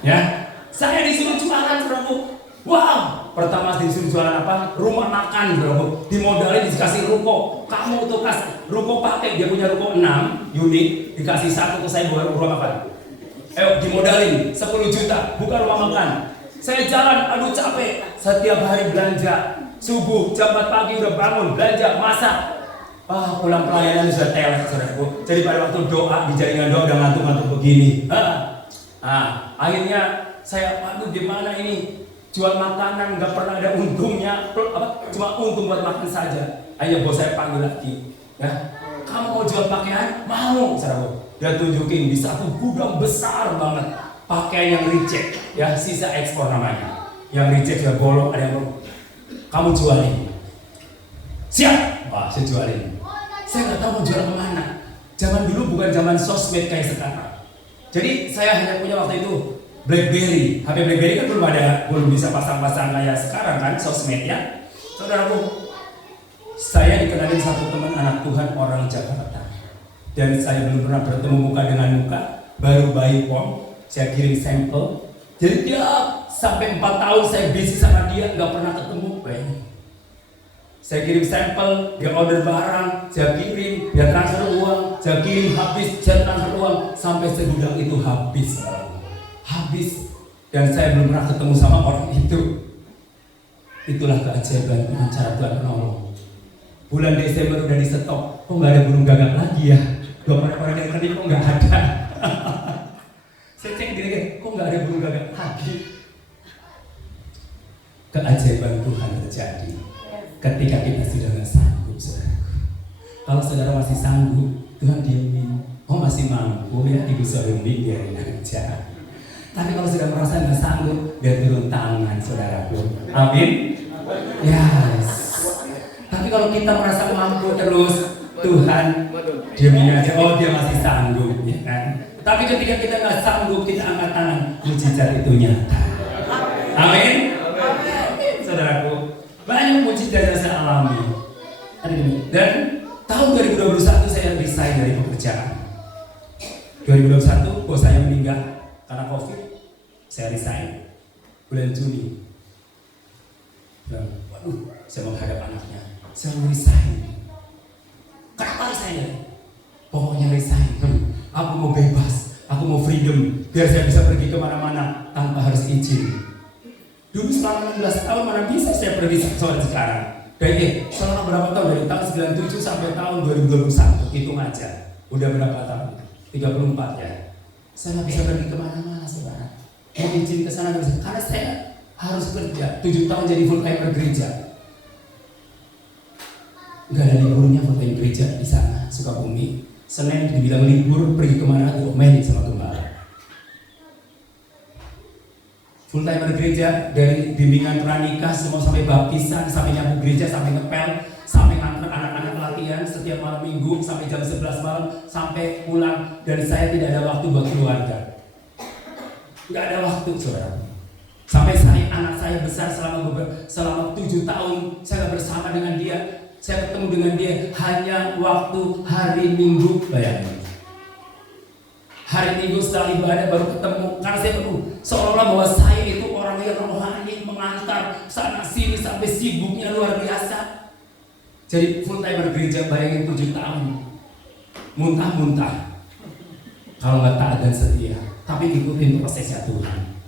Ya, saya disuruh jualan, saudaraku. Wow, pertama disuruh jualan apa? Rumah makan, saudaraku. Dimodalin dikasih ruko. Kamu tuh kasih ruko pakai, dia punya ruko 6 unit, dikasih 1 ke saya buat rumah makan. Dimodalin 10 juta, bukan rumah makan. Saya jalan, aduh capek. Setiap hari belanja. Subuh jam 4 pagi udah bangun, belanja, masak. Pulang pelayanan sudah teler, saudaraku. Jadi pada waktu doa, di jaringan doa udah ngantuk-ngantuk begini. Akhirnya saya, gimana ini? Jual makanan nggak pernah ada untungnya, cuma untung buat makan saja. Akhirnya bos saya panggil lagi, ya, kamu mau jual pakaian? Mau, saudaraku. Dia tunjukin di satu gudang besar banget, pakaian yang reject, ya, sisa ekspor namanya. Yang reject sudah bolong, ada yang bolong. Kamu jualin. Siap. Saya jualin. Saya nggak tahu mau jual kemana. Zaman dulu bukan zaman sosmed kayak sekarang. Jadi saya hanya punya waktu itu BlackBerry. HP BlackBerry kan belum bisa pasang-pasang kayak sekarang kan sosmednya. Saudaraku, saya dikenalin satu teman anak Tuhan orang Jakarta. Dan saya belum pernah bertemu muka dengan muka. Baru by phone, saya kirim sampel. Jadi dia sampai 4 tahun saya bisnis sama dia, nggak pernah ketemu. Saya kirim sampel, dia order barang, saya kirim, dia transfer uang, saya kirim habis, saya transfer uang, sampai segudang itu habis. Dan saya belum pernah ketemu sama orang itu. Itulah keajaiban Tuhan, cara Tuhan menolong. Bulan Desember udah di stop, kok nggak ada burung gagak lagi ya? Orang yang kok nggak ada. Saya cek gini, kok nggak ada burung gagak lagi? Keajaiban Tuhan terjadi ketika kita sudah nggak sanggup, saudaraku. Kalau saudara masih sanggup, Tuhan diamin. Masih mampu ya, Ibu Sarumi, biarin aja. Tapi kalau sudah merasa nggak sanggup, dia turun tangan, saudaraku. Amin. Yes. Tapi kalau kita merasa mampu terus, Tuhan diamin aja. Dia masih sanggup, ya kan? Tapi ketika kita nggak sanggup, kita angkat tangan, mujizat itu nyata. Amin. Saudaraku, banyak mujizat yang saya alami. Dan tahun 2021 saya resign dari pekerjaan. 2021 bos saya meninggal karena COVID. Saya resign bulan Juni. Waduh, saya menghadap anaknya. Saya mau resign. Kenapa resign? Pokoknya resign. mau bebas, aku mau freedom, biar saya bisa pergi kemana-mana tanpa harus izin. Dulu selama 16 tahun mana bisa saya pergi sekarang. Selama berapa tahun? Dari tahun 97 sampai tahun 2021, hitung aja. Udah berapa tahun? 34 ya. Saya nggak bisa pergi kemana-mana saudara. Mau izin ke sana nggak bisa, karena saya harus kerja. 7 tahun jadi full timer gereja. Nggak ada liburnya full time gereja di sana, Sukabumi. Senin dibilang libur, pergi kemana diomelin sama gembala. Full timer gereja dari bimbingan pranikah semua sampai baptisan, sampai nyapu gereja, sampai ngepel, sampai nganter anak-anak latihan setiap malam minggu sampai jam 11 malam sampai pulang, dan saya tidak ada waktu buat keluarga. Nggak ada waktu saudara. Sampai anak saya besar selama 7 tahun saya bersama dengan dia. Saya ketemu dengan dia hanya waktu hari Minggu, bayangin. Hari Minggu setelah ibadah baru ketemu, karena saya perlu seolah-olah bahwa saya itu orang yang rohani, mengantar sana sini sampai sibuknya luar biasa. Jadi full timer gereja, bayangin 7 tahun, muntah-muntah. Kalau nggak taat dan setia, tapi ikutin prosesnya Tuhan.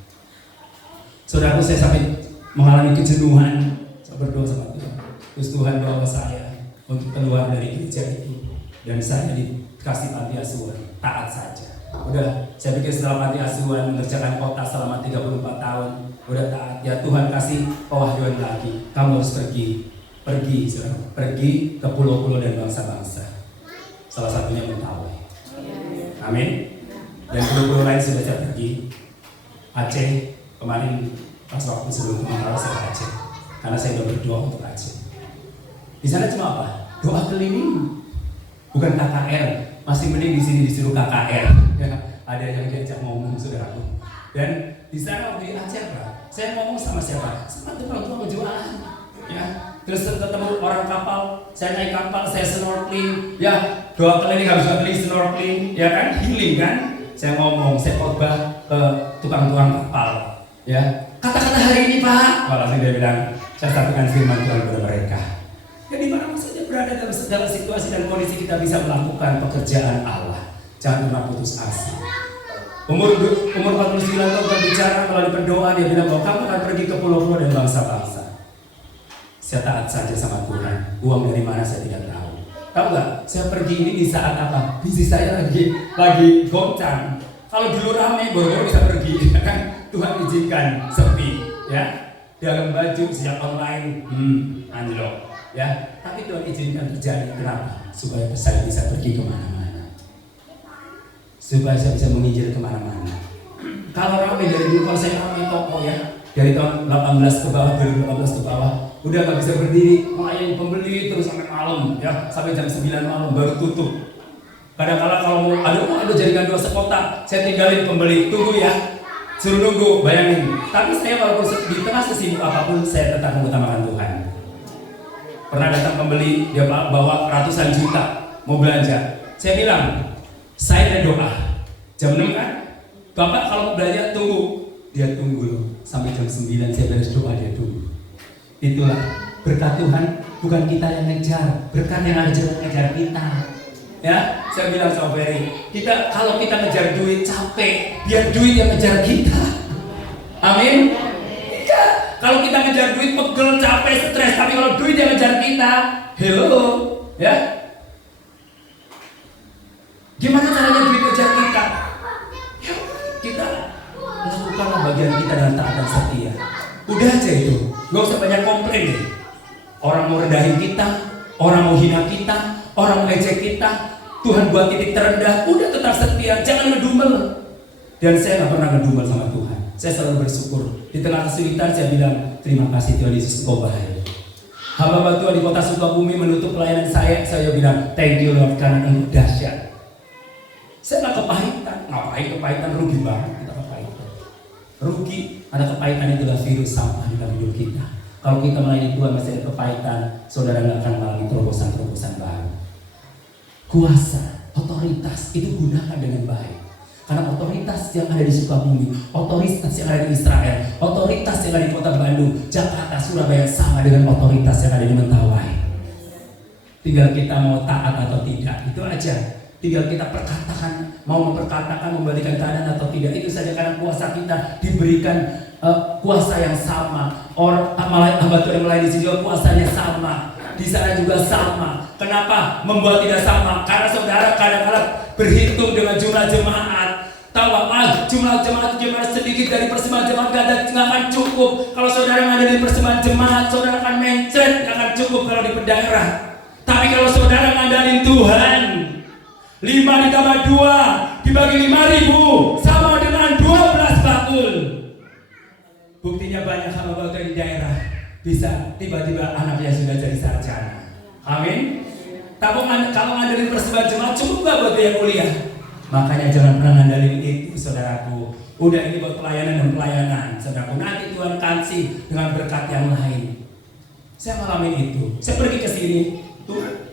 Saudaraku, saya sampai mengalami kejenuhan, saya berdoa sama Tuhan. Terus Tuhan bawa saya untuk keluar dari gereja itu, dan saya dikasih panti asuhan, taat saja. Udah, saya pikir setelah panti asuhan mengerjakan kota selama 34 tahun, udah taat. Ya Tuhan kasih pewahyuan lagi, kamu harus pergi, saudara, pergi ke pulau-pulau dan bangsa-bangsa. Salah satunya Mentawai. Amin. Dan pulau-pulau lain sudah saya pergi. Aceh kemarin pas waktu sebelum Mentawai saya ke Aceh, karena saya sudah berdoa untuk Aceh. Di sana cuma apa? Doa keliling, bukan KKR. Masih mending di sini disuruh KKR. Ya, ada yang diajak ngomong saudaraku. Dan di sana waktu di Aceh apa? Saya ngomong sama siapa? Sama tukang jualan. Ya, terus ketemu orang kapal. Saya naik kapal, saya snorkeling. Ya, doa keliling habis keliling snorkeling, ya kan? Healing kan? Saya ngomong, saya khotbah ke tukang-tukang kapal. Ya, kata-kata hari ini Pak. Langsung dia bilang, saya sampaikan firman Tuhan kepada mereka. Ya di mana saja berada dalam segala situasi dan kondisi kita bisa melakukan pekerjaan Allah. Jangan pernah putus asa. Umur 49 tahun berbicara melalui berdoa, dia bilang bahwa kamu akan pergi ke pulau-pulau dan bangsa-bangsa. Saya taat saja sama Tuhan. Uang dari mana saya tidak tahu. Tahu nggak? Saya pergi ini di saat apa? Bisnis saya lagi goncang. Kalau dulu ramai, baru bisa pergi, kan? Tuhan izinkan sepi, ya. Dalam baju sejak online, anjlok. Ya, tapi Tuhan izinkan terjadi. Kenapa? Supaya saya bisa pergi kemana-mana, supaya saya bisa menginjil kemana-mana. Kalau ramai dari dulu, kalau saya ramai toko ya, dari tahun 18 ke bawah, 2018 ke bawah, udah gak bisa berdiri, melayani pembeli terus sampai malam, ya, sampai jam 9 malam baru tutup. Kadang-kadang kalau mau ada jaringan 2 sekota, saya tinggalin pembeli, tunggu ya, suruh nunggu, bayangin. Tapi saya walaupun di tengah sesibuk apapun, saya tetap mengutamakan Tuhan. Pernah datang pembeli, dia bawa ratusan juta mau belanja. Saya bilang, saya ada doa. Jam 6 kan? Bapak kalau mau belanja tunggu. Dia tunggu loh. Sampai jam 9 saya beres doa, dia tunggu. Itulah berkat Tuhan, bukan kita yang ngejar, berkat yang ngejar kita. Ya, saya bilang sama Ferry, kalau kita ngejar duit capek, biar duit yang ngejar kita. Amin. Kalau kita ngejar duit, pegel, capek, stres. Tapi kalau duit yang ngejar kita, hello, ya. Gimana caranya duit ngejar kita? Ya, kita lakukanlah bagian kita dengan taat dan setia. Udah aja itu, gak usah banyak komplain deh. Orang mau rendahin kita, orang mau hina kita, orang mau ejek kita, Tuhan buat titik terendah, udah tetap setia, jangan ngedumel. Dan saya gak pernah ngedumel sama Tuhan. Saya selalu bersyukur. Di tengah kesulitan saya bilang, terima kasih Tuhan Yesus, Engkau baik. Hamba Tuhan di kota Sukabumi menutup pelayanan saya bilang, thank you Lord, karena Engkau dahsyat. Saya gak kepahitan. Ngapain kepahitan? Rugi banget kita kepahitan. Rugi. Ada kepahitan, itulah virus sampah di dalam hidup kita. Kalau kita melayani Tuhan masih ada kepahitan, saudara gak akan mengalami terobosan-terobosan baru. Kuasa, otoritas itu gunakan dengan baik. Karena otoritas yang ada di Sukabumi, otoritas yang ada di Israel, otoritas yang ada di kota Bandung, Jakarta, Surabaya sama dengan otoritas yang ada di Mentawai. Tinggal kita mau taat atau tidak, itu aja. Tinggal kita perkatakan, mau memperkatakan, membalikan keadaan atau tidak. Itu saja, karena kuasa kita diberikan kuasa yang sama. Orang hamba Tuhan yang melayani di sini juga kuasanya sama. Di sana juga sama. Kenapa membuat tidak sama? Karena saudara kadang-kadang berhitung dengan jumlah jemaat. Tahu jumlah jemaat jemaat sedikit dari persembahan jemaat nggak akan cukup. Kalau saudara ada di persembahan jemaat, saudara akan mencret, nggak akan cukup kalau di daerah. Tapi kalau saudara ngandalin Tuhan, 5 ditambah 2 dibagi 5.000 sama dengan 12 bakul. Buktinya banyak hamba Tuhan di daerah bisa tiba-tiba anaknya sudah jadi sarjana. Amin. Tapi kalau ngandelin persembahan jemaat cukup gak buat biaya kuliah? Makanya jangan pernah ngandelin itu, saudaraku. Udah, ini buat pelayanan dan pelayanan, saudaraku. Nanti Tuhan kasih dengan berkat yang lain. Saya ngalamin itu. Saya pergi ke sini, Tuhan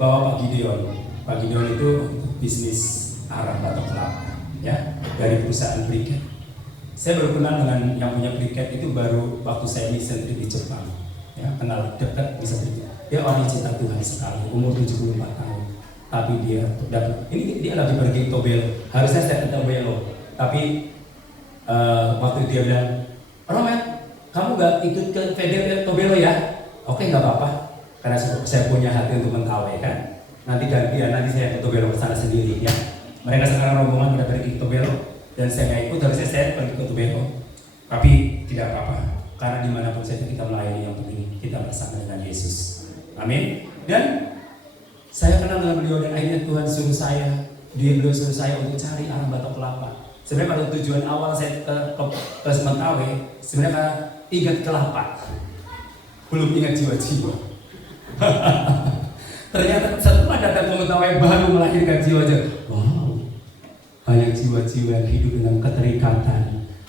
bawa Pak Gideon. Pak Gideon itu bisnis arang batok kelapa, ya, dari perusahaan briket. Saya baru kenal dengan yang punya briket itu baru waktu saya mission trip di Jepang, ya, kenal dekat, bisa briket. Dia orang yang cinta Tuhan sekali, umur 74 tahun. Tapi dia dia lagi pergi ke Tobelo. Harusnya saya ke Tobelo, tapi waktu dia bilang, Romet, kamu gak ikut ke VDP Tobelo ya? Oke, gak apa-apa, karena saya punya hati untuk mentawai kan. Nanti gantian, nanti saya ke Tobelo ke sana sendiri ya. Mereka sekarang rombongan udah pergi ke Tobelo dan saya nggak ikut, harusnya saya pergi ke Tobelo. Tapi tidak apa-apa, karena dimanapun saja kita melayani, yang penting kita bersama dengan Yesus. Amin. Dan saya kenal dengan beliau dan akhirnya Tuhan suruh saya, beliau suruh saya untuk cari arang batok kelapa. Sebenarnya kalau tujuan awal saya ke Mentawai, sebenarnya ingat kelapa, belum ingat jiwa-jiwa. Ternyata setelah datang ke Mentawai baru melahirkan jiwa-jiwa. Wow, banyak jiwa-jiwa yang hidup dengan keterikatan,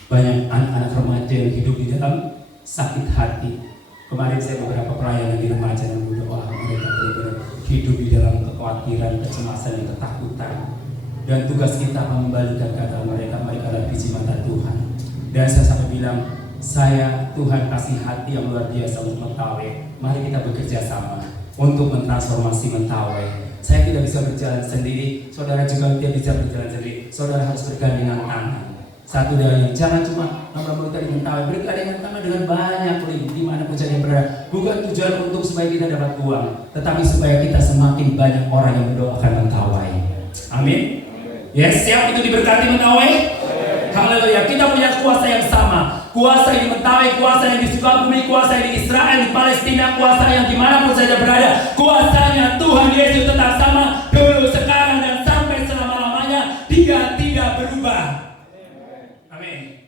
banyak anak-anak remaja yang hidup di dalam sakit hati. Kemarin saya beberapa pelayanan di remaja dan muda, wah mereka benar-benar hidup di dalam kekhawatiran, kecemasan, dan ketakutan. Dan tugas kita mengembalikan keadaan mereka adalah biji mata Tuhan. Dan saya sampai bilang, saya Tuhan kasih hati yang luar biasa untuk Mentawai. Mari kita bekerja sama untuk mentransformasi Mentawai. Saya tidak bisa berjalan sendiri, saudara juga tidak bisa berjalan sendiri. Saudara harus bergandengan tangan. Satu dan yang jangan cuma ngomong tadi Mentawai, bergandengan tangan dengan banyak link dimanapun saja berada. Bukan tujuan untuk supaya kita dapat uang, tetapi supaya kita semakin banyak orang yang mendoakan Mentawai. Amin. Yes, siap itu diberkati Mentawai. Haleluya. Kita punya kuasa yang sama. Kuasa yang di Mentawai, kuasa yang di Sukabumi, kuasa yang di Israel, di Palestina, kuasa yang dimanapun saja berada. Kuasanya Tuhan Yesus tetap sama dulu, sekarang, dan sampai selama-lamanya. Dia tidak berubah.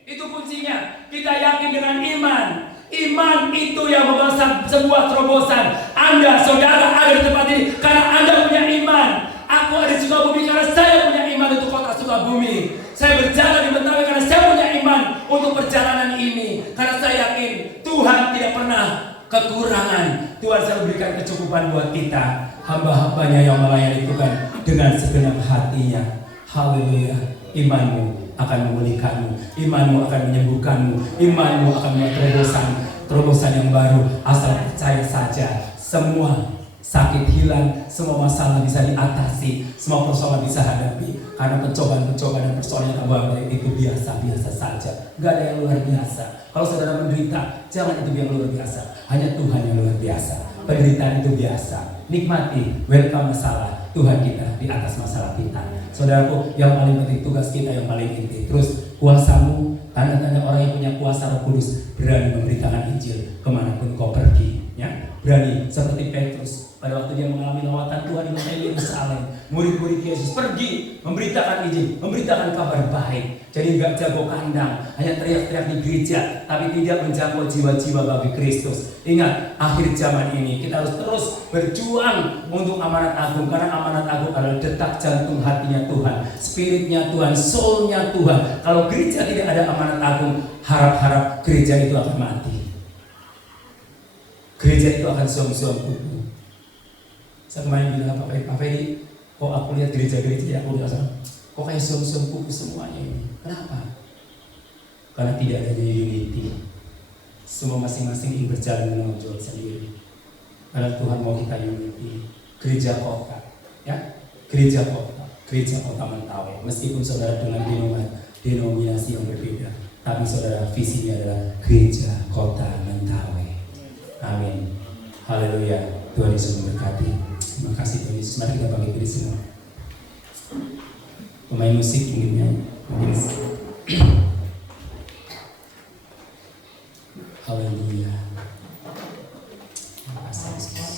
Itu kuncinya. Kita yakin dengan iman. Iman itu yang membawa sebuah terobosan. Anda, saudara, ada di tempat ini karena Anda punya iman. Aku ada di Sukabumi karena saya punya iman untuk kota Sukabumi. Saya berjalan di Mentawai karena saya punya iman untuk perjalanan ini. Karena saya yakin Tuhan tidak pernah kekurangan. Tuhan selalu berikan kecukupan buat kita, hamba-hambanya yang melayani Tuhan dengan segenap hatinya. Haleluya. Imanmu akan memulihkanmu, imanmu akan menyembuhkanmu, imanmu akan membuat terobosan yang baru. Asal percaya saja, semua sakit hilang, semua masalah bisa diatasi, semua persoalan bisa hadapi. Karena pencobaan-pencobaan dan persoalan yang itu biasa-biasa saja, gak ada yang luar biasa. Kalau saudara menderita, jangan itu yang luar biasa, hanya Tuhan yang luar biasa. Penderitaan itu biasa, nikmati, welcome masalah. Tuhan kita di atas masalah kita. Saudaraku, yang paling penting tugas kita yang paling inti. Terus kuasamu, tanda-tanda orang yang punya kuasa Roh Kudus, berani memberitakan Injil kemanapun kau pergi, ya. Berani seperti Petrus pada waktu dia mengalami lawatan Tuhan di kota Yerusalem. Murid-murid Yesus pergi memberitakan Injil, memberitakan kabar baik. Jadi gak jago kandang, hanya teriak-teriak di gereja, tapi tidak menjangkau jiwa-jiwa bagi Kristus. Ingat, akhir zaman ini kita harus terus berjuang untuk amanat agung, karena amanat agung adalah detak jantung hatinya Tuhan, spiritnya Tuhan, soulnya Tuhan. Kalau gereja tidak ada amanat agung, harap-harap gereja itu akan mati. Gereja itu akan suam-suam kuku. Saya kemarin bilang Pak Ferry, kok aku lihat gereja-gereja aku bilang, kok kayak suam-suam kuku semuanya ini. Kenapa? Karena tidak adanya unity. Semua masing-masing ingin berjalan menonjol sendiri. Karena Tuhan mau kita unity. Gereja kota, ya, gereja kota Mentawai. Meskipun saudara dengan denominasi yang berbeda, tapi saudara visinya adalah gereja kota Mentawai. Amin. Haleluya. Tuhan Yesus memberkati. Terima kasih Tuhan Yesus. Mari kita bangkit berdiri semua. Pemain musik mungkin. Haleluya. Terima kasih Yesus.